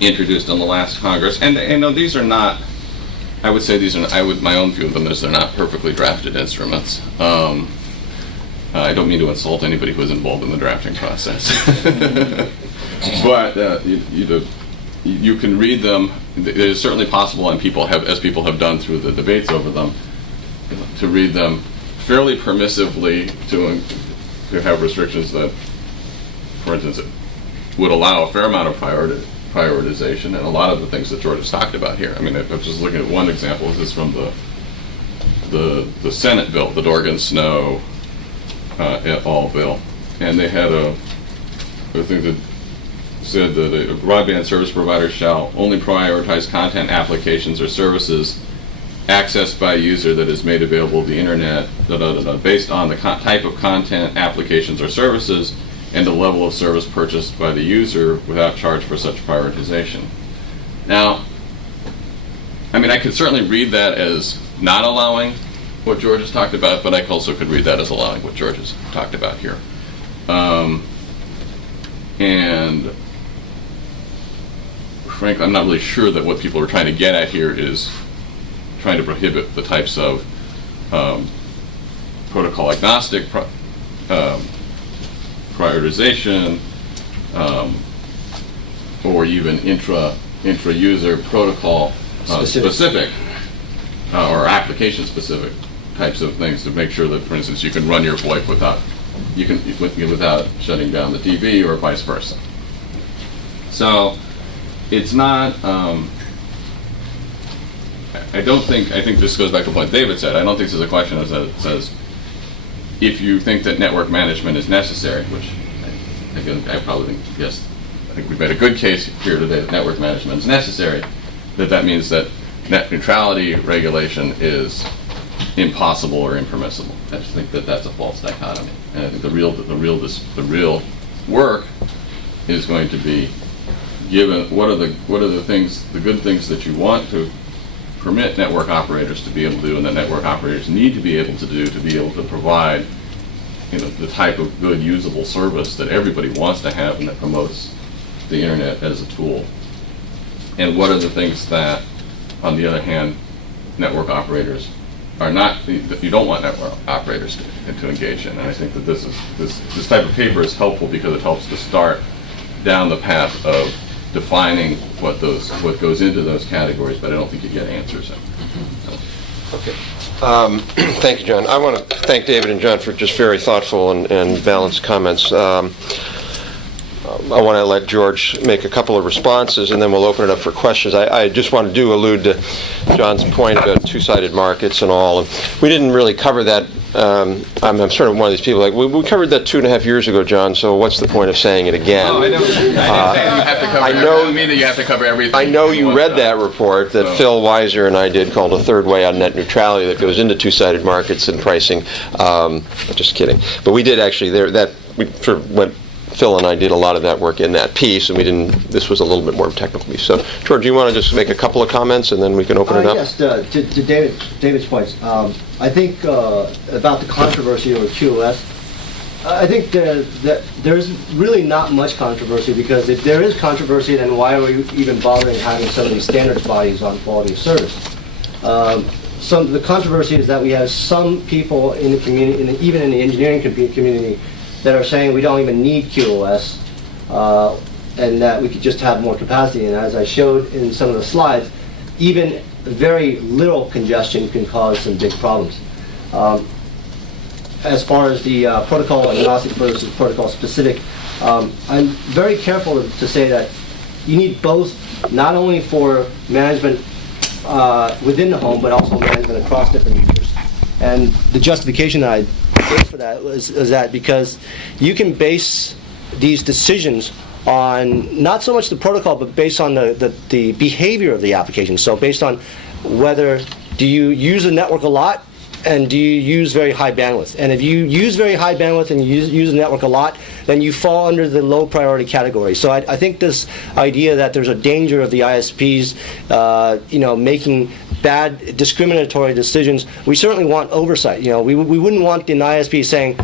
introduced in the last Congress, and these are not. I would say my own view of them is they're not perfectly drafted instruments. I don't mean to insult anybody who is involved in the drafting process. But you can read them. It is certainly possible, and people have done through the debates over them, to read them fairly permissively to have restrictions that, for instance, would allow a fair amount of prioritization, and a lot of the things that George has talked about here. I mean, I'm just looking at one example. This is from the Senate bill, the Dorgan-Snow et al. Bill, and they had a thing that said that a broadband service provider shall only prioritize content, applications, or services accessed by a user that is made available to the internet, based on the type of content, applications, or services, and the level of service purchased by the user without charge for such prioritization. Now, I mean, I could certainly read that as not allowing what George has talked about, but I also could read that as allowing what George has talked about here. And frankly, I'm not really sure that what people are trying to get at here is trying to prohibit the types of protocol agnostic prioritization, or even intra-user protocol specific or application specific types of things to make sure that, for instance, you can run your VoIP without shutting down the TV, or vice versa. So it's not. I think this goes back to what David said. I don't think this is a question that says, if you think that network management is necessary, which I probably think, yes, I think we've made a good case here today that network management is necessary, that means that net neutrality regulation is impossible or impermissible. I just think that that's a false dichotomy. And I think the real work is going to be given what are the things, the good things that you want to permit network operators to be able to do, and that network operators need to be able to do to be able to provide the type of good usable service that everybody wants to have and that promotes the internet as a tool? And what are the things that, on the other hand, network operators are not, you don't want network operators to engage in? And I think that this type of paper is helpful because it helps to start down the path of defining what goes into those categories, but I don't think you get answers. Okay. Thank you, John. I want to thank David and John for just very thoughtful and balanced comments. I want to let George make a couple of responses, and then we'll open it up for questions. I just want to allude to John's point about two-sided markets and all. And we didn't really cover that. I'm sort of one of these people like, we covered that 2.5 years ago, John, so what's the point of saying it again? Oh, I didn't say you have to cover everything. I don't mean that you have to cover everything. I know you read that report that Phil Weiser and I did called A Third Way on Net Neutrality that goes into two-sided markets and pricing. Just kidding. But we did actually, we sort of went, Phil and I did a lot of that work in that piece, and this was a little bit more technical piece. So, George, do you want to just make a couple of comments, and then we can open it up? Yes, to David's points. I think about the controversy over QoS, I think that there's really not much controversy, because if there is controversy, then why are we even bothering having some of these standards bodies on quality of service? The controversy is that we have some people in the community, even in the engineering community, that are saying we don't even need QoS, and that we could just have more capacity. And as I showed in some of the slides, even very little congestion can cause some big problems. As far as the protocol agnostic versus protocol specific, I'm very careful to say that you need both, not only for management within the home, but also management across different users. And the justification that I gave for that was that because you can base these decisions on not so much the protocol, but based on the behavior of the application. So based on whether do you use the network a lot, and do you use very high bandwidth? And if you use very high bandwidth and you use the network a lot, then you fall under the low priority category. So I think this idea that there's a danger of the ISPs, making bad discriminatory decisions, we certainly want oversight. We wouldn't want an ISP saying,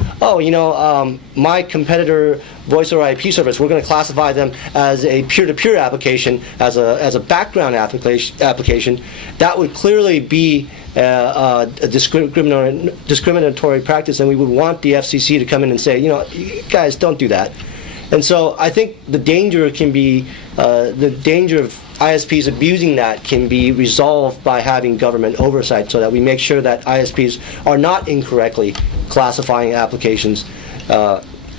my competitor voice over IP service, we're going to classify them as a peer-to-peer application, as a background application. That would clearly be a discriminatory practice, and we would want the FCC to come in and say, you guys, don't do that. And so I think the danger can be, the danger of ISPs abusing that can be resolved by having government oversight, so that we make sure that ISPs are not incorrectly classifying applications.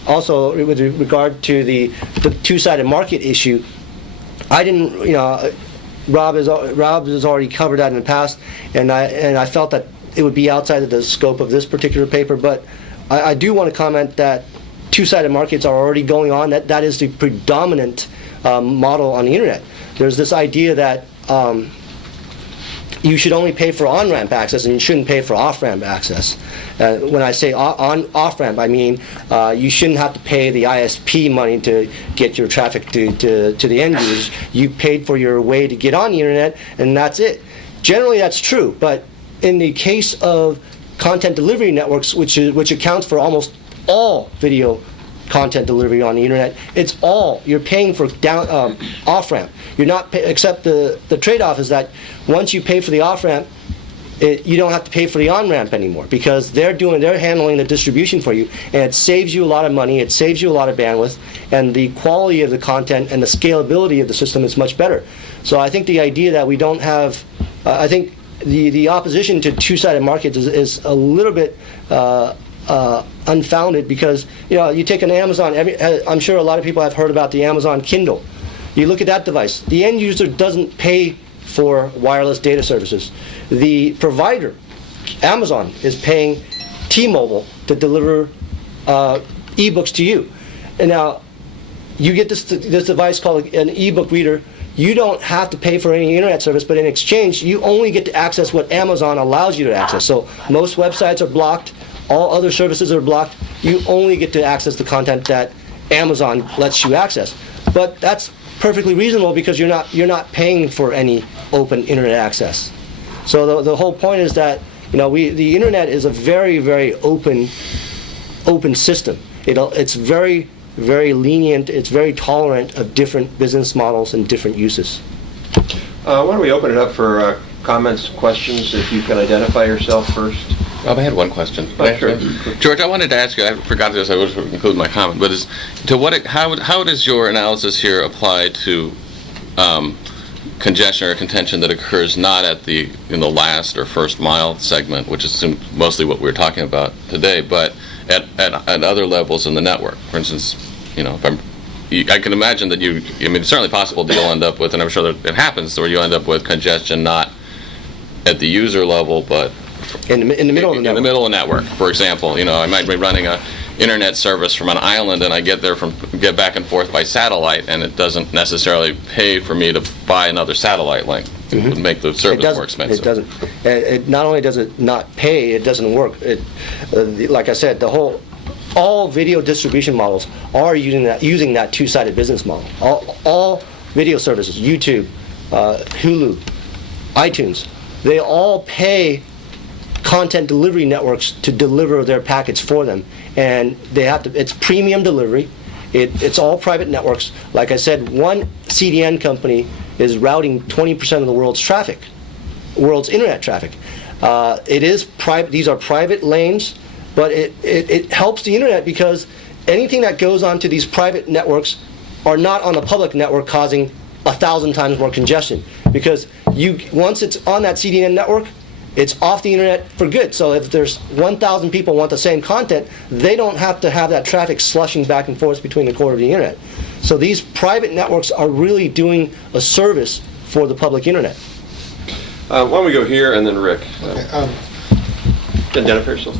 Also, with regard to the two-sided market issue, I didn't, Rob has already covered that in the past, and I felt that it would be outside of the scope of this particular paper. But I do want to comment that two-sided markets are already going on. That is the predominant model on the internet. There's this idea that you should only pay for on-ramp access and you shouldn't pay for off-ramp access. When I say off-ramp, I mean you shouldn't have to pay the ISP money to get your traffic to the end users. You paid for your way to get on the internet, and that's it. Generally, that's true, but in the case of content delivery networks, which accounts for almost all video content delivery on the internet, you're paying for off-ramp. You're not except the trade-off is that once you pay for the off-ramp, you don't have to pay for the on-ramp anymore, because they're handling the distribution for you, and it saves you a lot of money, it saves you a lot of bandwidth, and the quality of the content and the scalability of the system is much better. So I think the idea that we don't have, I think the opposition to two-sided markets is a little bit unfounded, because you take an Amazon. I'm sure a lot of people have heard about the Amazon Kindle. You look at that device. The end user doesn't pay for wireless data services. The provider, Amazon, is paying T-Mobile to deliver e-books to you. And now you get this device called an e-book reader. You don't have to pay for any internet service, but in exchange, you only get to access what Amazon allows you to access. So most websites are blocked. All other services are blocked. You only get to access the content that Amazon lets you access. But that's perfectly reasonable, because you're not paying for any open internet access. So the whole point is that the internet is a very, very open open system. It's very, very lenient. It's very tolerant of different business models and different uses. Why don't we open it up for comments, questions, if you can identify yourself first. I had one question. Sure. George, I wanted to ask you, I forgot this, I would include my comment, but how does your analysis here apply to congestion or contention that occurs not in the last or first mile segment, which is mostly what we're talking about today, but at other levels in the network? For instance, I can imagine that it's certainly possible that you'll end up with, and I'm sure that it happens, where you end up with congestion not at the user level, but in the middle of the network. In the middle of the network. For example, I might be running a internet service from an island, and I get back and forth by satellite, and it doesn't necessarily pay for me to buy another satellite link. It would make the service more expensive. It doesn't. It not only does it not pay, it doesn't work. Like I said, all video distribution models are using that two-sided business model. All video services, YouTube, Hulu, iTunes, they all pay content delivery networks to deliver their packets for them, and it's premium delivery. It's all private networks. Like I said, one CDN company is routing 20% of the world's internet traffic. It is private. These are private lanes, but it helps the internet because anything that goes onto these private networks are not on a public network, causing 1,000 times more congestion. Because once it's on that CDN network, it's off the internet for good. So if there's 1,000 people want the same content, they don't have to have that traffic slushing back and forth between the core of the internet. So these private networks are really doing a service for the public internet. Why don't we go here and then Rick? Okay, Identify yourself.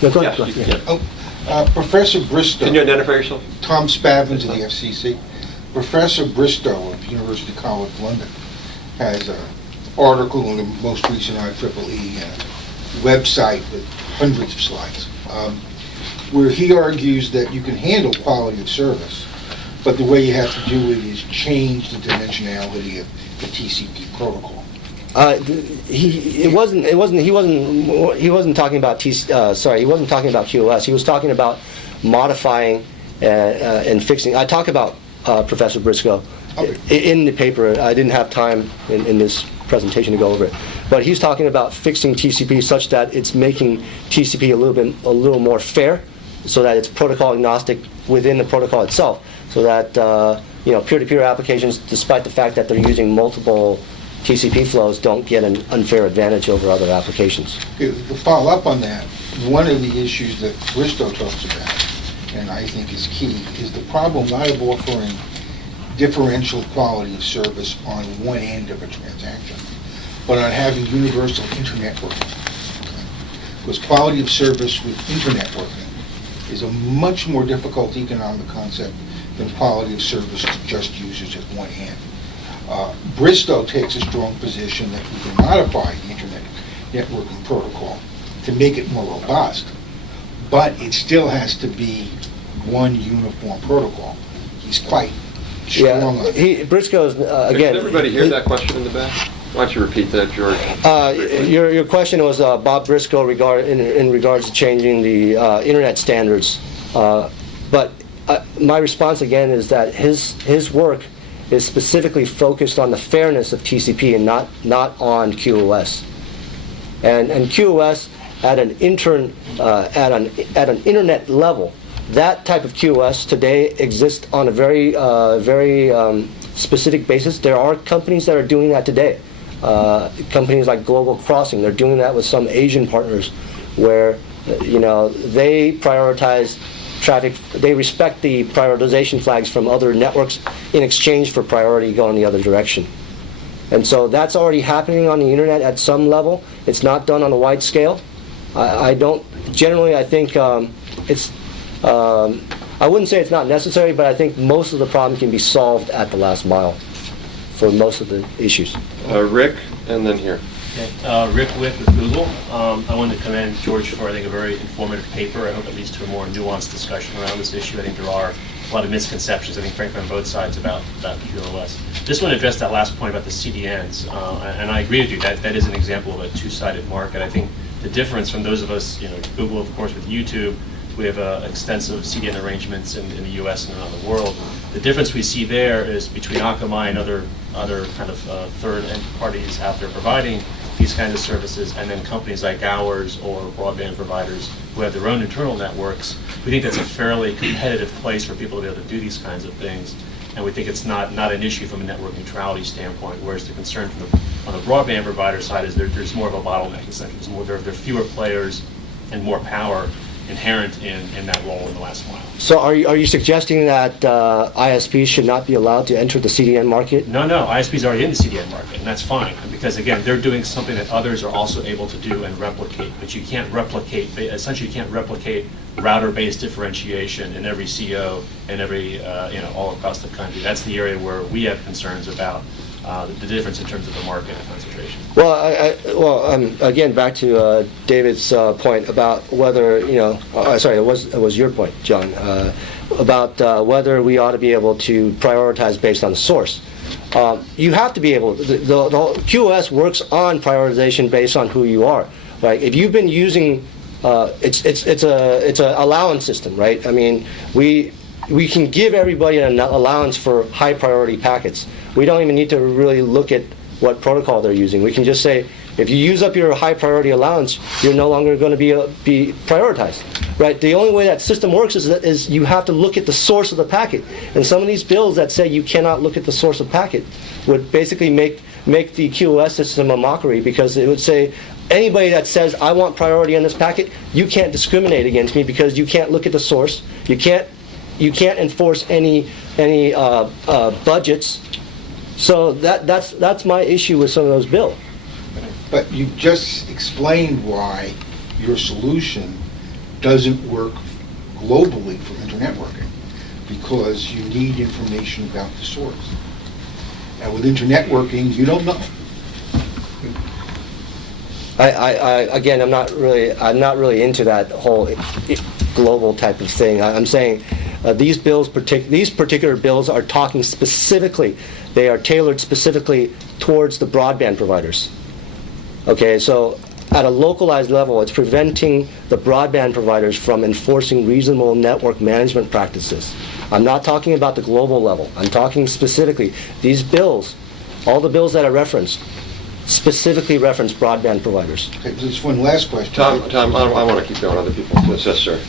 No, go ahead. Yes, you can. Professor Bristow. Can you identify yourself? Tom Spavins of the FCC. Professor Bristow of University College London has an article in the most recent IEEE website with hundreds of slides, where he argues that you can handle quality of service, but the way you have to do it is change the dimensionality of the TCP protocol. He wasn't talking about he wasn't talking about QoS. He was talking about modifying and fixing. I talk about Professor Briscoe in the paper. I didn't have time in this presentation to go over it, but he's talking about fixing TCP such that it's making TCP a little more fair, so that it's protocol agnostic within the protocol itself, so that peer-to-peer applications, despite the fact that they're using multiple TCP flows, don't get an unfair advantage over other applications. To follow up on that, one of the issues that Bristow talks about, and I think is key, is the problem not of offering differential quality of service on one end of a transaction, but on having universal internet working. Okay? Because quality of service with internet working is a much more difficult economic concept than quality of service to just users at one end. Bristow takes a strong position that we can modify the internet networking protocol to make it more robust, but it still has to be one uniform protocol. He's quite strong on it. Briscoe's again. Did everybody hear that question in the back? Why don't you repeat that, George? Your question was Bob Briscoe in regards to changing the internet standards, but my response again is that his work is specifically focused on the fairness of TCP and not on QoS. And QoS at an internet level, that type of QoS today exists on a very specific basis. There are companies that are doing that today. Companies like Global Crossing, they're doing that with some Asian partners, where they prioritize traffic. They respect the prioritization flags from other networks in exchange for priority going the other direction. And so that's already happening on the internet at some level. It's not done on a wide scale. I think it's. I wouldn't say it's not necessary, but I think most of the problem can be solved at the last mile for most of the issues. Rick, and then here. Okay. Rick Wick with Google. I wanted to commend George for, I think, a very informative paper. I hope it leads to a more nuanced discussion around this issue. I think there are a lot of misconceptions, I think, frankly, on both sides about QoS. Just want to address that last point about the CDNs, and I agree with you, that is an example of a two-sided market. I think the difference from those of us, Google, of course, with YouTube, We have extensive CDN arrangements in the U.S. and around the world. The difference we see there is between Akamai and other kind of third parties out there providing these kinds of services, and then companies like ours or broadband providers who have their own internal networks. We think that's a fairly competitive place for people to be able to do these kinds of things, and we think it's not an issue from a network neutrality standpoint, whereas the concern on the broadband provider side is there's more of a bottleneck, essentially. There are fewer players and more power inherent in that role in the last mile. So are you suggesting that ISPs should not be allowed to enter the CDN market? No, ISPs are already in the CDN market, and that's fine, because again, they're doing something that others are also able to do and replicate, but you can't replicate, essentially you can't replicate router-based differentiation in every CO and every, all across the country. That's the area where we have concerns about the difference in terms of the market concentration. Well, again, back to David's point about whether, sorry, it was your point, John, about whether we ought to be able to prioritize based on the source. You have to be able, the QoS works on prioritization based on who you are, right? If you've been using, it's a allowance system, right? I mean, we can give everybody an allowance for high priority packets. We don't even need to really look at what protocol they're using. We can just say, if you use up your high priority allowance, you're no longer going to be prioritized, right? The only way that system works is you have to look at the source of the packet. And some of these bills that say you cannot look at the source of packet would basically make the QoS system a mockery, because it would say, anybody that says, I want priority on this packet, you can't discriminate against me because you can't look at the source. You can't enforce any budgets. So that's my issue with some of those bills. But you just explained why your solution doesn't work globally for internetworking, because you need information about the source. And with internetworking, you don't know. Again, I'm not really into that whole global type of thing. I'm saying these particular bills are talking specifically. They are tailored specifically towards the broadband providers. Okay, so at a localized level, it's preventing the broadband providers from enforcing reasonable network management practices. I'm not talking about the global level. I'm talking specifically. These bills, all the bills that I referenced, specifically reference broadband providers. Okay, just one last question. Tom, I want to keep going. Other people. Yes, sir.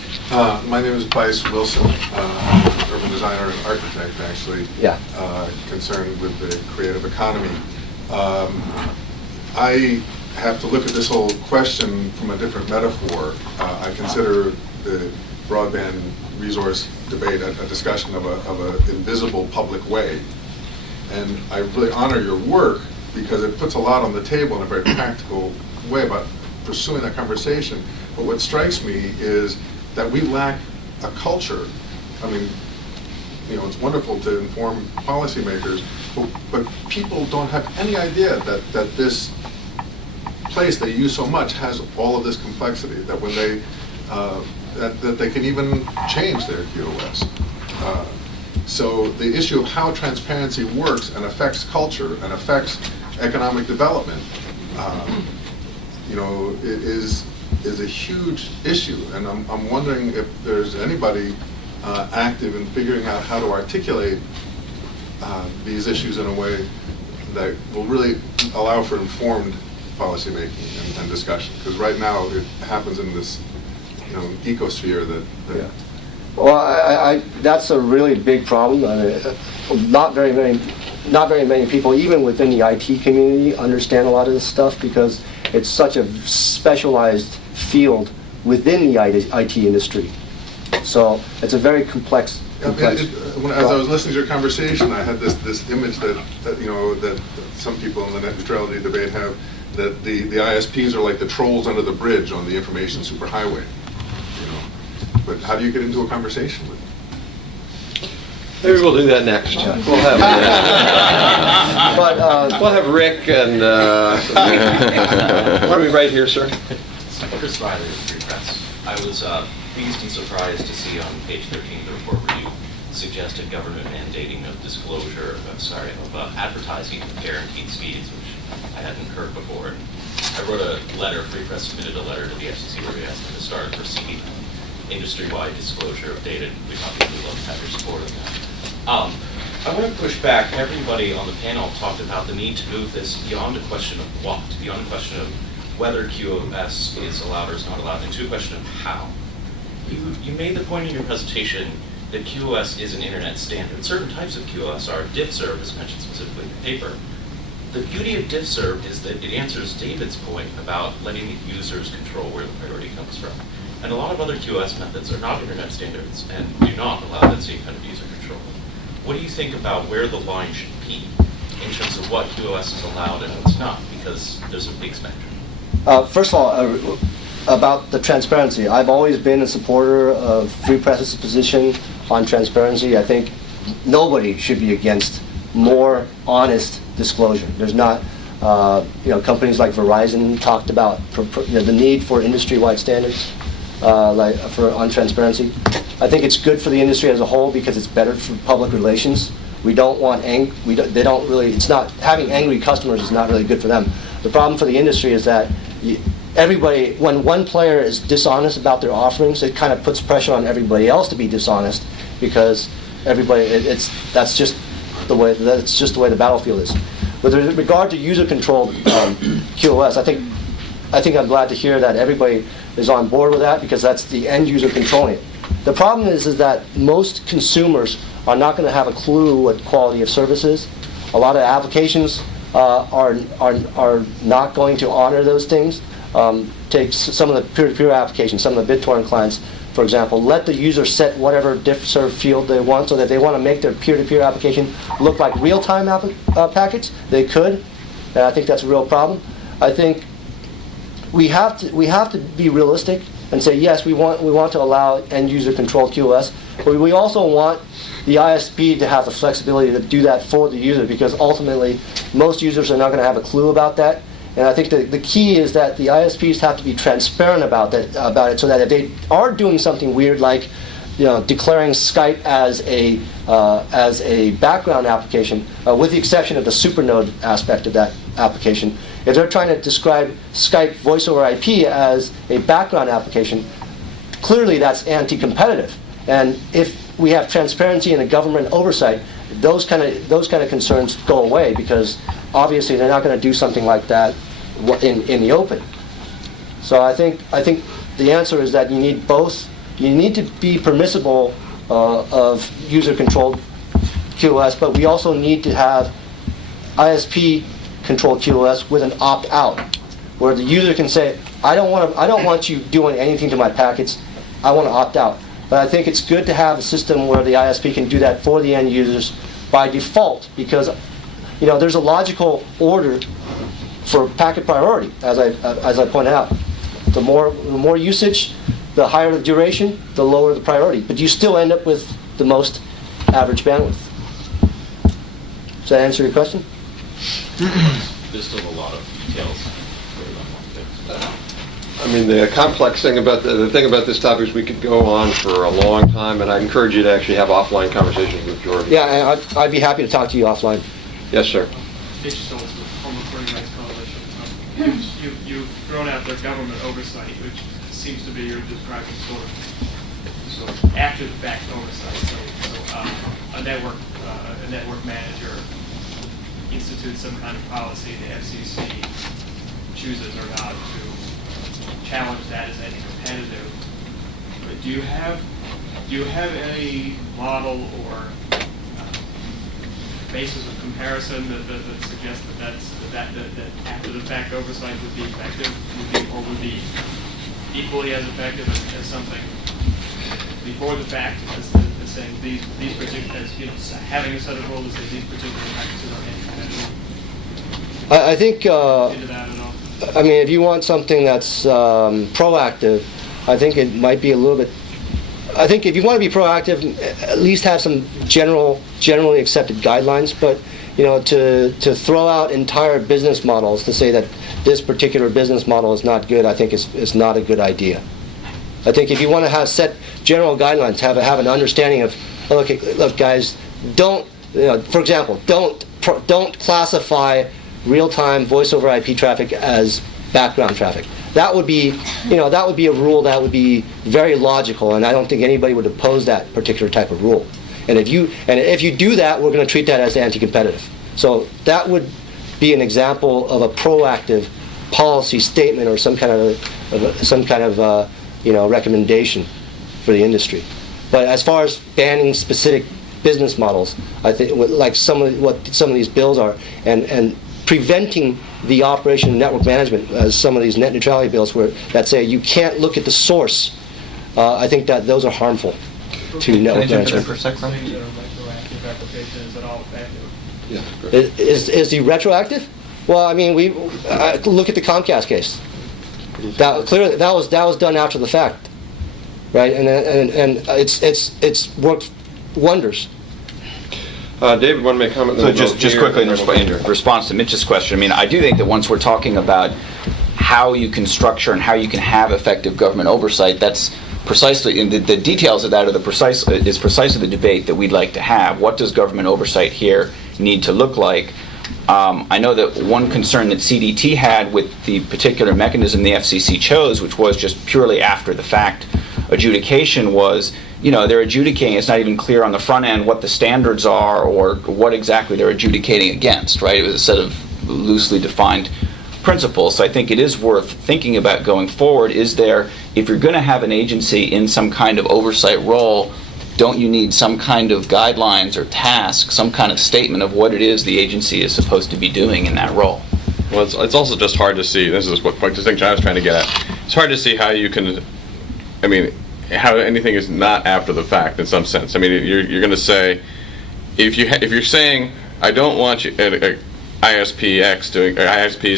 My name is Bryce Wilson. I'm an urban designer and architect, actually. Yeah. Concerned with the creative economy. I have to look at this whole question from a different metaphor. I consider the broadband resource debate a discussion of an invisible public way. And I really honor your work, because it puts a lot on the table in a very practical way about pursuing that conversation. But what strikes me is that we lack a culture. I mean, it's wonderful to inform policymakers, but people don't have any idea that this place they use so much has all of this complexity, that when they that they can even change their QoS. So the issue of how transparency works and affects culture and affects economic development, is a huge issue, and I'm wondering if there's anybody active in figuring out how to articulate these issues in a way that will really allow for informed policymaking and discussion. Because right now it happens in this, ecosphere that. Yeah. Well, that's a really big problem. Not very many people, even within the IT community, understand a lot of this stuff, because it's such a specialized field within the IT industry. So it's a very complex. As I was listening to your conversation, I had this image that some people in the net neutrality debate have, that the ISPs are like the trolls under the bridge on the information superhighway. But how do you get into a conversation with them? Maybe we'll do that next. We'll have Rick and what are we right here, sir? Chris Riley of Free Press. I was pleased and surprised to see on page 13 of the report where you suggested government mandating of disclosure, of advertising of guaranteed speeds, which I hadn't heard before. I wrote a letter, Free Press submitted a letter to the FCC where we asked them to start a proceeding industry-wide disclosure of data. We'd obviously love to have your support on that. I want to push back. Everybody on the panel talked about the need to move this beyond a question of what, beyond a question of whether QoS is allowed or is not allowed, into a question of how. You made the point in your presentation that QoS is an internet standard. Certain types of QoS are. DiffServ is mentioned specifically in the paper. The beauty of DiffServ is that it answers David's point about letting the users control where the priority comes from. And a lot of other QoS methods are not internet standards and do not allow that same kind of user control. What do you think about where the line should be in terms of what QoS is allowed and what's not? Because there's a big spectrum. First of all, about the transparency, I've always been a supporter of Free Press's position on transparency. I think nobody should be against more honest disclosure. There's not, companies like Verizon talked about the need for industry-wide standards on transparency. I think it's good for the industry as a whole because it's better for public relations. We don't want having angry customers is not really good for them. The problem for the industry is that everybody, when one player is dishonest about their offerings, it kind of puts pressure on everybody else to be dishonest because that's just the way the battlefield is. With regard to user-controlled QoS, I think I'm glad to hear that everybody is on board with that because that's the end user controlling it. The problem is that most consumers are not going to have a clue what quality of service is. A lot of applications are not going to honor those things. Take some of the peer-to-peer applications, some of the BitTorrent clients, for example. Let the user set whatever DiffServ field they want, so that they want to make their peer-to-peer application look like real-time packets. They could, and I think that's a real problem. I think we have to be realistic and say yes, we want to allow end-user controlled QoS, but we also want the ISP to have the flexibility to do that for the user, because ultimately most users are not going to have a clue about that. And I think the key is that the ISPs have to be transparent about it, so that if they are doing something weird, like declaring Skype as a background application, with the exception of the supernode aspect of that application, if they're trying to describe Skype voice over IP as a background application, clearly that's anti-competitive. And if we have transparency and a government oversight, those kind of concerns go away, because obviously they're not going to do something like that in the open. So I think the answer is that you need both. You need to be permissible of user-controlled QoS, but we also need to have ISP-controlled QoS with an opt-out, where the user can say, I don't want you doing anything to my packets. I want to opt out. But I think it's good to have a system where the ISP can do that for the end users by default, because there's a logical order for packet priority, as I pointed out. The more usage, the higher the duration, the lower the priority. But you still end up with the most average bandwidth. Does that answer your question? There's still a lot of details. I mean, the complex thing about the thing about this topic is we could go on for a long time, and I encourage you to actually have offline conversations with George. Yeah, and I'd be happy to talk to you offline. Yes, sir. It's just also the Home Recording Rights Coalition. You've thrown out their government oversight, which seems to be your describing sort of after the fact oversight. So a network manager institutes some kind of policy, the FCC chooses or not to challenge that as anti-competitive. But do you have any model or basis of comparison that suggests that after the fact oversight would be effective, or would be equally as effective as something before the fact, as saying these particular, as having a set of rules that these particular practices are anti-competitive? I think. Into that at all? I mean, if you want something that's proactive, I think it might be a little bit. I think if you want to be proactive, at least have some generally accepted guidelines. But to throw out entire business models to say that this particular business model is not good, I think is not a good idea. I think if you want to have set general guidelines, have an understanding of, look, guys, don't, for example, don't classify real-time voice over IP traffic as background traffic. That would be, that would be a rule that would be very logical, and I don't think anybody would oppose that particular type of rule. And if you do that, we're going to treat that as anti-competitive. So that would be an example of a proactive policy statement or some kind of recommendation for the industry. But as far as banning specific business models, I think like some of these bills are, and preventing the operation of network management, as some of these net neutrality bills that say you can't look at the source, I think that those are harmful to network management. For a second? Retroactive application is at all effective? Yeah. Is the retroactive? Well, I mean, look at the Comcast case. Clearly, that was done after the fact, right? And it's worked wonders. David, want to make a comment? So just quickly in response to Mitch's question, I mean, I do think that once we're talking about how you can structure and how you can have effective government oversight, that's precisely, and the details of that is precisely the debate that we'd like to have. What does government oversight here need to look like? I know that one concern that CDT had with the particular mechanism the FCC chose, which was just purely after the fact adjudication, was, they're adjudicating, it's not even clear on the front end what the standards are or what exactly they're adjudicating against, right? It was a set of loosely defined principles. So I think it is worth thinking about going forward. If you're going to have an agency in some kind of oversight role, don't you need some kind of guidelines or task, some kind of statement of what it is the agency is supposed to be doing in that role? Well, it's also just hard to see. This is what distinction I was trying to get at. It's hard to see how you can, how anything is not after the fact in some sense. I mean, you're going to say, if you're saying, I don't want you, ISPs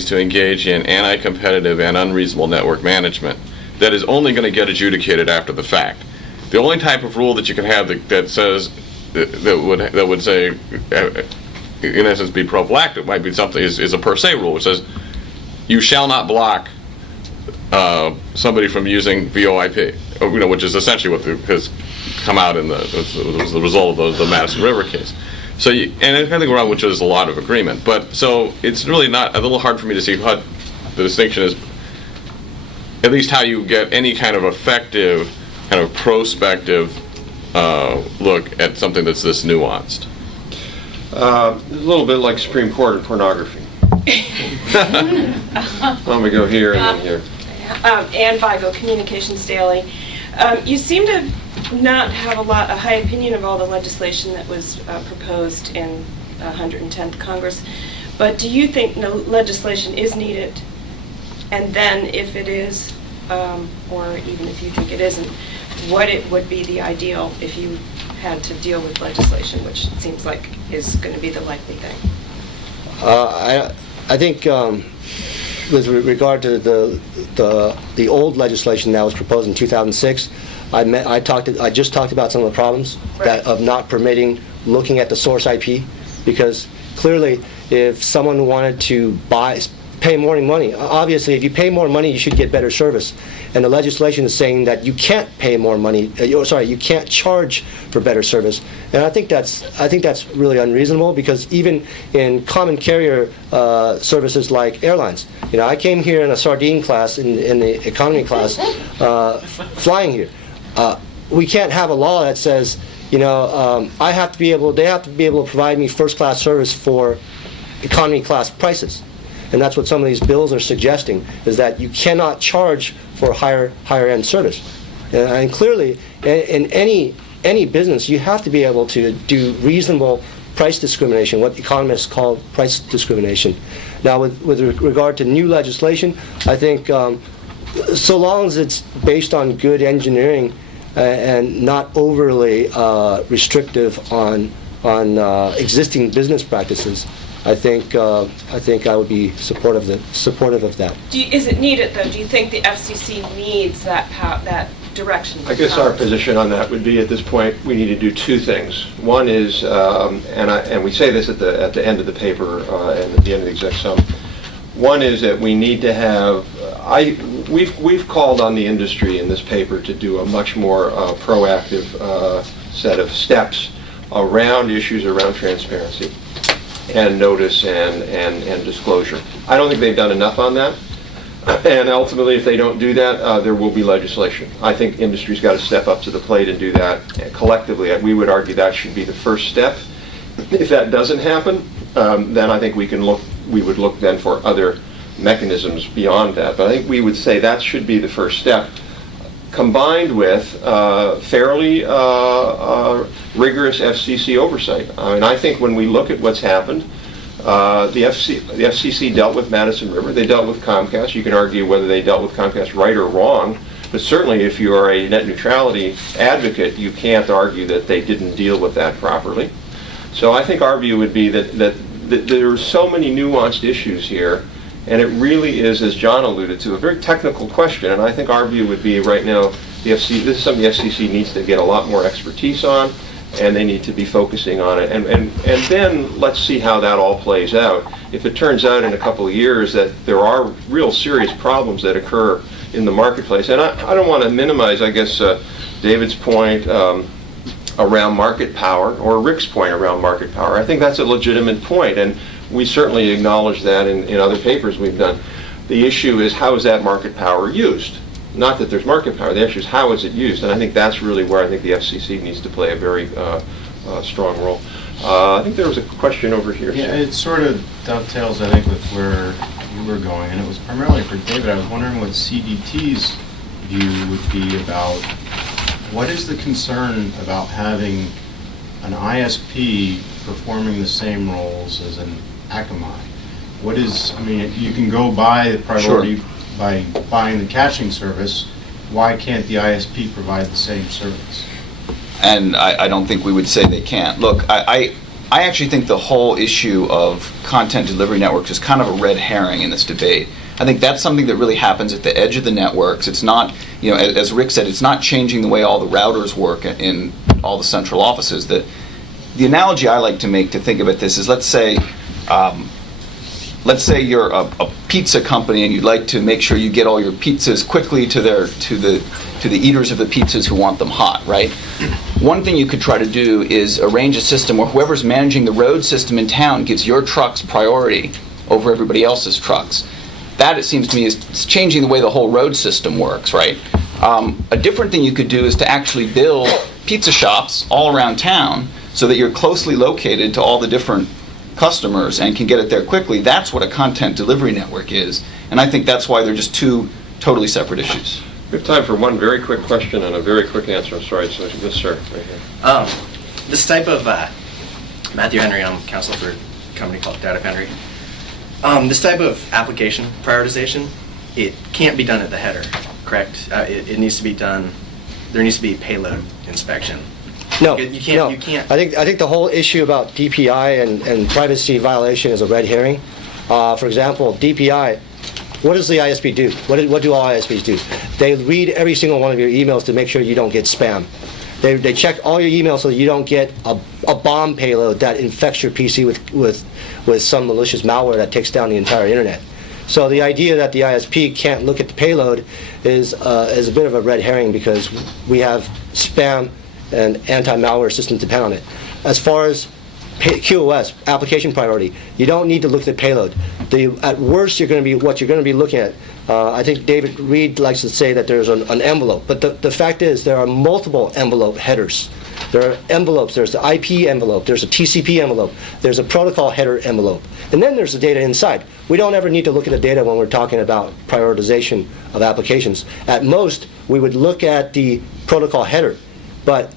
to engage in anti-competitive and unreasonable network management, that is only going to get adjudicated after the fact. The only type of rule that you can have that says that would say, in essence, be prophylactic might be something is a per se rule, which says you shall not block somebody from using VoIP, which is essentially what has come out in the result of the Madison River case. So, and I think we're on, which is a lot of agreement. But so it's really not a little hard for me to see what the distinction is. At least how you get any kind of effective, kind of prospective look at something that's this nuanced. A little bit like Supreme Court and pornography. Let me go here and then here. Ann Weigel, Communications Daily. You seem to not have a high opinion of all the legislation that was proposed in 110th Congress, but do you think no legislation is needed? And then if it is, or even if you think it isn't, what it would be the ideal if you had to deal with legislation, which it seems like is going to be the likely thing? I think with regard to the old legislation that was proposed in 2006, I just talked about some of the problems of not permitting looking at the source IP, because clearly if someone wanted to pay more money, obviously if you pay more money you should get better service, and the legislation is saying that you can't pay more money, you can't charge for better service, and I think that's really unreasonable, because even in common carrier services like airlines, I came here in a sardine class in the economy class flying here. We can't have a law that says, they have to be able to provide me first class service for economy class prices. And that's what some of these bills are suggesting, is that you cannot charge for higher end service. And clearly, in any business, you have to be able to do reasonable price discrimination, what economists call price discrimination. Now, with regard to new legislation, I think so long as it's based on good engineering and not overly restrictive on existing business practices, I think I would be supportive of that. Is it needed, though? Do you think the FCC needs that direction? I guess our position on that would be, at this point, we need to do two things. One is, and we say this at the end of the paper and at the end of the exec sum. One is that we need to have. We've called on the industry in this paper to do a much more proactive set of steps around issues around transparency and notice and disclosure. I don't think they've done enough on that. And ultimately, if they don't do that, there will be legislation. I think industry's got to step up to the plate and do that collectively. We would argue that should be the first step. If that doesn't happen, then I think we would look then for other mechanisms beyond that. But I think we would say that should be the first step, combined with fairly rigorous FCC oversight. I mean, I think when we look at what's happened, the FCC dealt with Madison River. They dealt with Comcast. You can argue whether they dealt with Comcast right or wrong, but certainly if you are a net neutrality advocate, you can't argue that they didn't deal with that properly. So I think our view would be that there are so many nuanced issues here, and it really is, as John alluded to, a very technical question. And I think our view would be right now, this is something the FCC needs to get a lot more expertise on, and they need to be focusing on it. And then let's see how that all plays out. If it turns out in a couple of years that there are real serious problems that occur in the marketplace, and I don't want to minimize, I guess, David's point around market power, or Rick's point around market power. I think that's a legitimate point, and we certainly acknowledge that in other papers we've done. The issue is, how is that market power used? Not that there's market power, the issue is how is it used, and I think that's really where I think the FCC needs to play a very strong role. I think there was a question over here. Yeah, it sort of dovetails, I think, with where you were going, and it was primarily for David. I was wondering what CDT's view would be about what is the concern about having an ISP performing the same roles as an Akamai? What is, I mean, you can go buy the priority by buying the caching service. Why can't the ISP provide the same service? And I don't think we would say they can't. Look, I actually think the whole issue of content delivery networks is kind of a red herring in this debate. I think that's something that really happens at the edge of the networks. It's not, you know, as Rick said, it's not changing the way all the routers work in all the central offices. The analogy I like to make to think about this is, let's say you're a pizza company and you'd like to make sure you get all your pizzas quickly to the eaters of the pizzas who want them hot, right? One thing you could try to do is arrange a system where whoever's managing the road system in town gives your trucks priority over everybody else's trucks. That, it seems to me, is changing the way the whole road system works, right? A different thing you could do is to actually build pizza shops all around town so that you're closely located to all the different customers and can get it there quickly. That's what a content delivery network is. And I think that's why they're just two totally separate issues. We have time for one very quick question and a very quick answer. I'm sorry, so yes, sir, right here. This type of, Matthew Henry, I'm counsel for a company called Data Henry. This type of application prioritization, it can't be done at the header, correct? It needs to be done, there needs to be payload inspection. No, You can't. I think the whole issue about DPI and privacy violation is a red herring. For example, DPI, what does the ISP do? What do all ISPs do? They read every single one of your emails to make sure you don't get spam. They check all your emails so that you don't get a bomb payload that infects your PC with some malicious malware that takes down the entire internet. So the idea that the ISP can't look at the payload is a bit of a red herring, because we have spam and anti-malware systems depend on it. As far as QoS, application priority, you don't need to look at the payload. At worst, what you're going to be looking at, I think David Reed likes to say that there's an envelope, but the fact is there are multiple envelope headers. There are envelopes, there's the IP envelope, there's a TCP envelope, there's a protocol header envelope, and then there's the data inside. We don't ever need to look at the data when we're talking about prioritization of applications. At most, we would look at the protocol header, but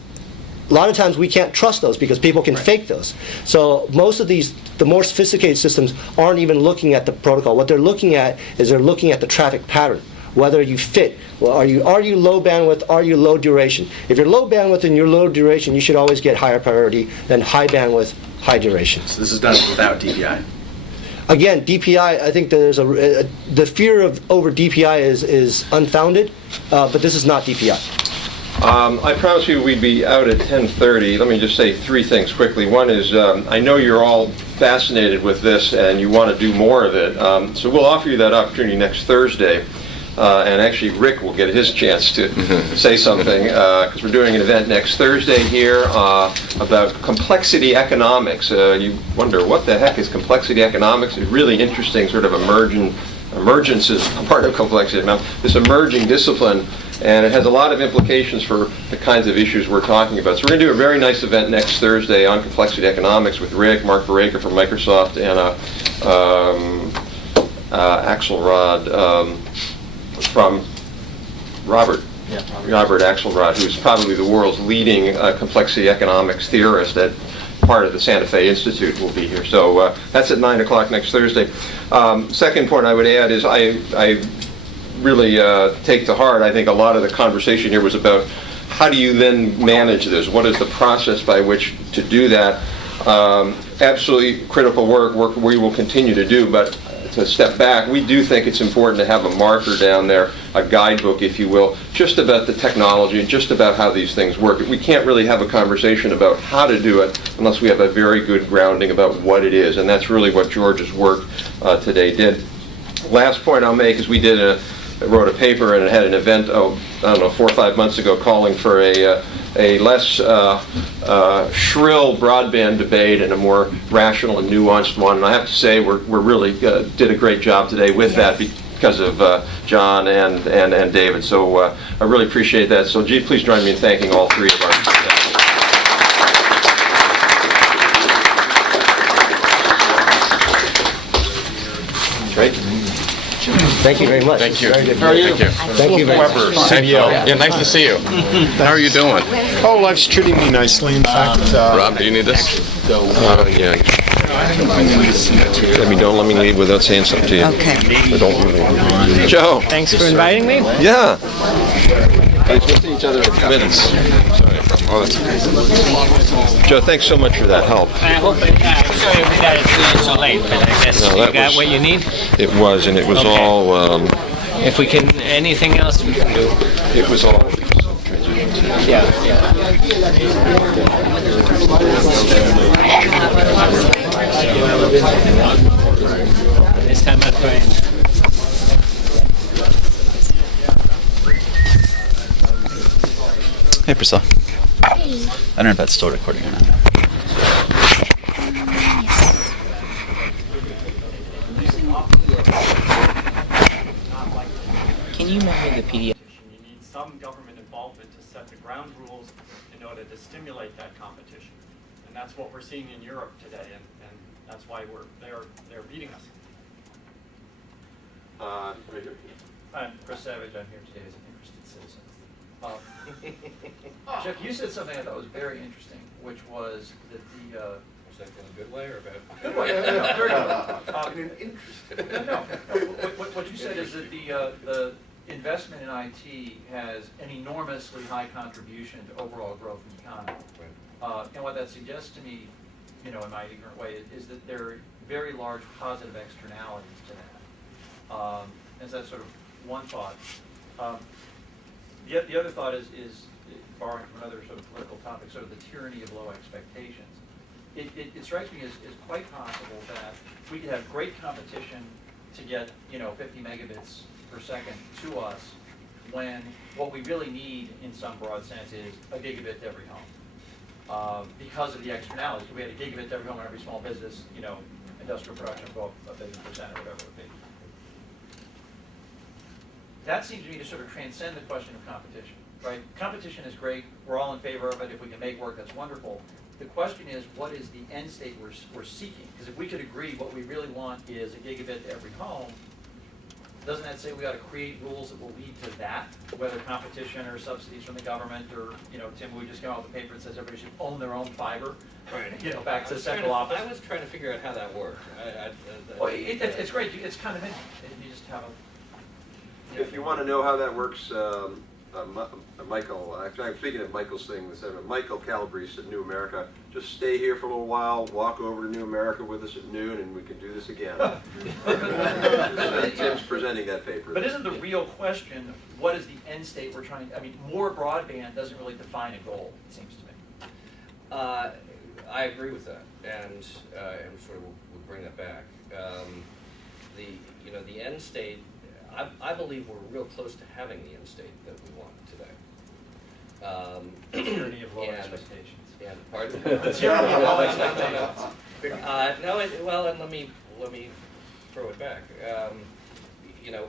a lot of times we can't trust those because people can fake those. So most of these, the more sophisticated systems aren't even looking at the protocol. What they're looking at is they're looking at the traffic pattern, whether you fit. Well, are you low bandwidth? Are you low duration? If you're low bandwidth and you're low duration, you should always get higher priority than high bandwidth, high duration. So this is done without DPI. Again, DPI, I think there's the fear of over DPI is unfounded, but this is not DPI. I promised you we'd be out at 10:30. Let me just say three things quickly. One is, I know you're all fascinated with this and you want to do more of it, so we'll offer you that opportunity next Thursday. And actually, Rick will get his chance to say something, because we're doing an event next Thursday here about complexity economics. You wonder, what the heck is complexity economics? It's really interesting, sort of emergent emergence is a part of complexity, this emerging discipline, and it has a lot of implications for the kinds of issues we're talking about. So we're going to do a very nice event next Thursday on complexity economics with Rick, Mark Baraker from Microsoft, and Axelrod from Robert Axelrod, who's probably the world's leading complexity economics theorist at part of the Santa Fe Institute, will be here. So that's at 9 o'clock next Thursday. Second point I would add is I really take to heart, I think a lot of the conversation here was about how do you then manage this? What is the process by which to do that? Absolutely critical work we will continue to do, but to step back, we do think it's important to have a marker down there, a guidebook, if you will, just about the technology and just about how these things work. We can't really have a conversation about how to do it unless we have a very good grounding about what it is, and that's really what George's work today did. Last point I'll make is we wrote a paper and had an event, I don't know, 4 or 5 months ago, calling for a less shrill broadband debate and a more rational and nuanced one. And I have to say, we're really did a great job today with that because of John and David. So I really appreciate that. So, G, please join me in thanking all three of our staff. Great. Thank you very much. Thank you. How are you? Thank you very much. Weber, CEO. Yeah, nice to see you. How are you doing? Oh, life's treating me nicely. In fact, Rob, do you need this? Yeah. Don't let me leave without saying something to you. Okay. But don't really. Joe. Thanks for inviting me. Yeah. We'll see each other in minutes. Oh, that's Joe, thanks so much for that help. I hope sorry that it's so late, but I guess No, you got what you need? It was, and it was Okay. all... If we can, anything else we can do? it was all... Yeah. This time I'm trying. Hey, Priscilla. I don't know if that's still recording or not. Can you remember the PDF? You need some government involvement to set the ground rules in order to stimulate that competition. And that's what we're seeing in Europe today, and that's why they're beating us. Right here. I'm Chris Savage. I'm here today as an interested citizen. Jeff, you said something I thought was very interesting, which was that the... was that in a good way or bad? Good way, yeah, very good. No, what you said is that the investment in IT has an enormously high contribution to overall growth in the economy. And what that suggests to me, in my ignorant way, is that there are very large positive externalities to that. And so that's sort of one thought. The other thought is borrowing from another sort of political topic, sort of the tyranny of low expectations. It strikes me as quite possible that we could have great competition to get 50 megabits per second to us when what we really need in some broad sense is a gigabit to every home. Because of the externalities. If we had a gigabit to every home in every small business, industrial production would go up 1 billion percent or whatever it would be. That seems to me to sort of transcend the question of competition, right? Competition is great. We're all in favor of it. If we can make work, that's wonderful. The question is, what is the end state we're seeking? Because if we could agree what we really want is a gigabit to every home, doesn't that say we ought to create rules that will lead to that, whether competition or subsidies from the government or, Tim, we just came out with a paper that says everybody should own their own fiber, back to the central office. I was trying to figure out how that worked. Well, it's great. It's kind of interesting. You just have a... If you want to know how that works, Michael, actually I'm speaking of Michael's thing, Michael Calabrese at New America, just stay here for a little while, walk over to New America with us at noon, and we can do this again. Tim's presenting that paper. But isn't the real question, what is the end state we're trying, more broadband doesn't really define a goal, it seems to me. I agree with that, and sort of we'll bring that back. The end state, I believe we're real close to having the end state that we want today. Tyranny of low expectations. Yeah, pardon? The tyranny of low expectations. And let me throw it back. you know,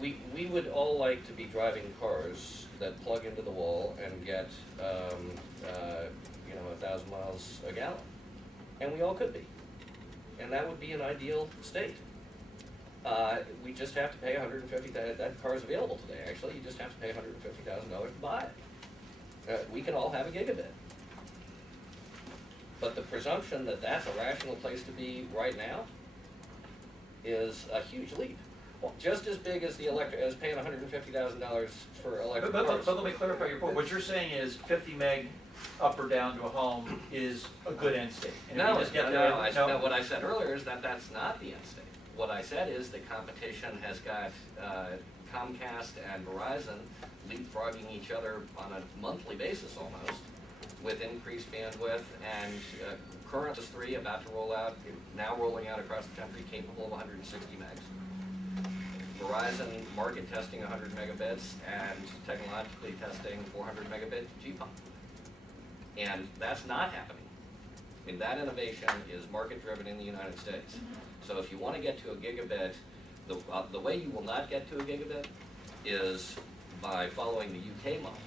we would all like to be driving cars that plug into the wall and get, you know, 1,000 miles a gallon. And we all could be. And that would be an ideal state. We just have to pay $150,000. That car is available today, actually. You just have to pay $150,000 to buy it. We can all have a gigabit. But the presumption that that's a rational place to be right now is a huge leap. Just as big as as paying $150,000 for electric cars. But let me clarify your point. What you're saying is 50 meg up or down to a home is a good end state. And if you just get there, No, what I said earlier is that that's not the end state. What I said is the competition has got Comcast and Verizon leapfrogging each other on a monthly basis almost, with increased bandwidth, and current is 3 about to roll out, now rolling out across the country, capable of 160 megs. Verizon market testing 100 megabits and technologically testing 400 megabit GPON. And that's not happening. I mean, that innovation is market driven in the United States. So if you want to get to a gigabit, the way you will not get to a gigabit is by following the UK model,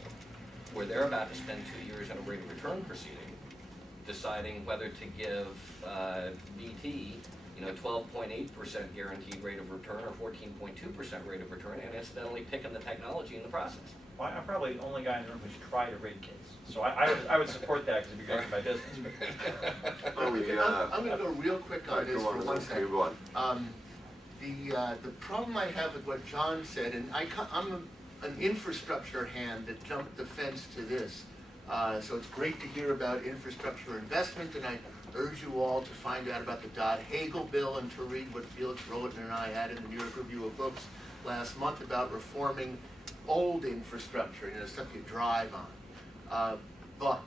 where they're about to spend 2 years in a rate of return proceeding, deciding whether to give BT, 12.8% guaranteed rate of return or 14.2% rate of return, and incidentally picking the technology in the process. Well, I'm probably the only guy in the room who's tried a rate case. So I would support that because it'd be great for my business. I'm going to go real quick on this for 1 second. The problem I have with what John said, and I'm an infrastructure hand that jumped the fence to this. So it's great to hear about infrastructure investment, and I urge you all to find out about the Dodd-Hagel bill and to read what Felix Roten and I had in the New York Review of Books last month about reforming old infrastructure, stuff you drive on. But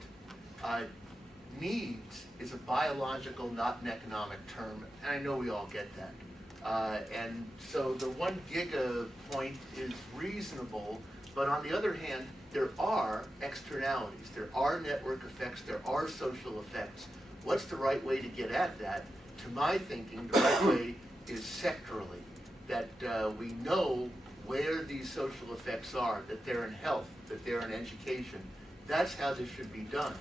needs is a biological, not an economic term, and I know we all get that. And so the 1 giga point is reasonable, but on the other hand, there are externalities, there are network effects, there are social effects. What's the right way to get at that? To my thinking, the right way is sectorally, that we know where these social effects are, that they're in health, that they're in education. That's how this should be done.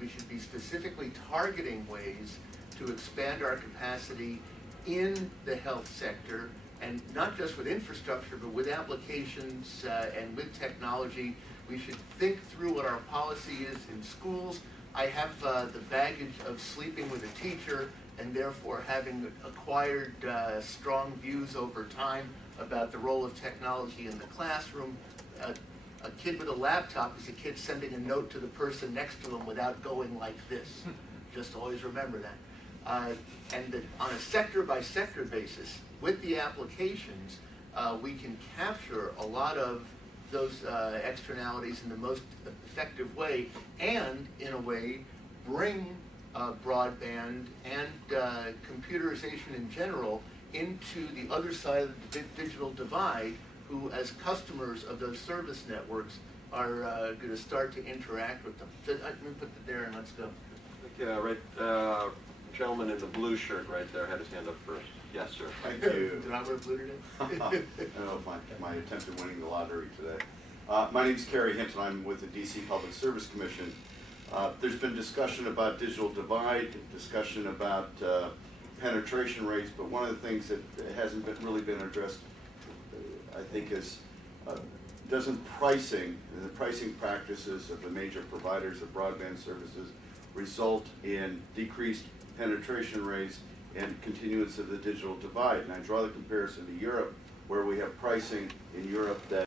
We should be specifically targeting ways to expand our capacity in the health sector, and not just with infrastructure, but with applications and with technology. We should think through what our policy is in schools. I have the baggage of sleeping with a teacher and therefore having acquired strong views over time about the role of technology in the classroom. A kid with a laptop is a kid sending a note to the person next to him without going like this. Just always remember that. And that on a sector-by-sector basis, with the applications, we can capture a lot of those externalities in the most effective way, and in a way bring broadband and computerization in general into the other side of the digital divide, who as customers of those service networks are going to start to interact with them. So let me put that there and let's go. Right, gentleman in the blue shirt right there had his hand up first. Yes, sir. Thank you. Did I wear blue today? No, my attempt at winning the lottery today. My name is Kerry Hinton. I'm with the DC Public Service Commission. There's been discussion about digital divide, discussion about penetration rates, but one of the things that hasn't really been addressed, I think, is doesn't pricing and the pricing practices of the major providers of broadband services result in decreased penetration rates and continuance of the digital divide? And I draw the comparison to Europe, where we have pricing in Europe that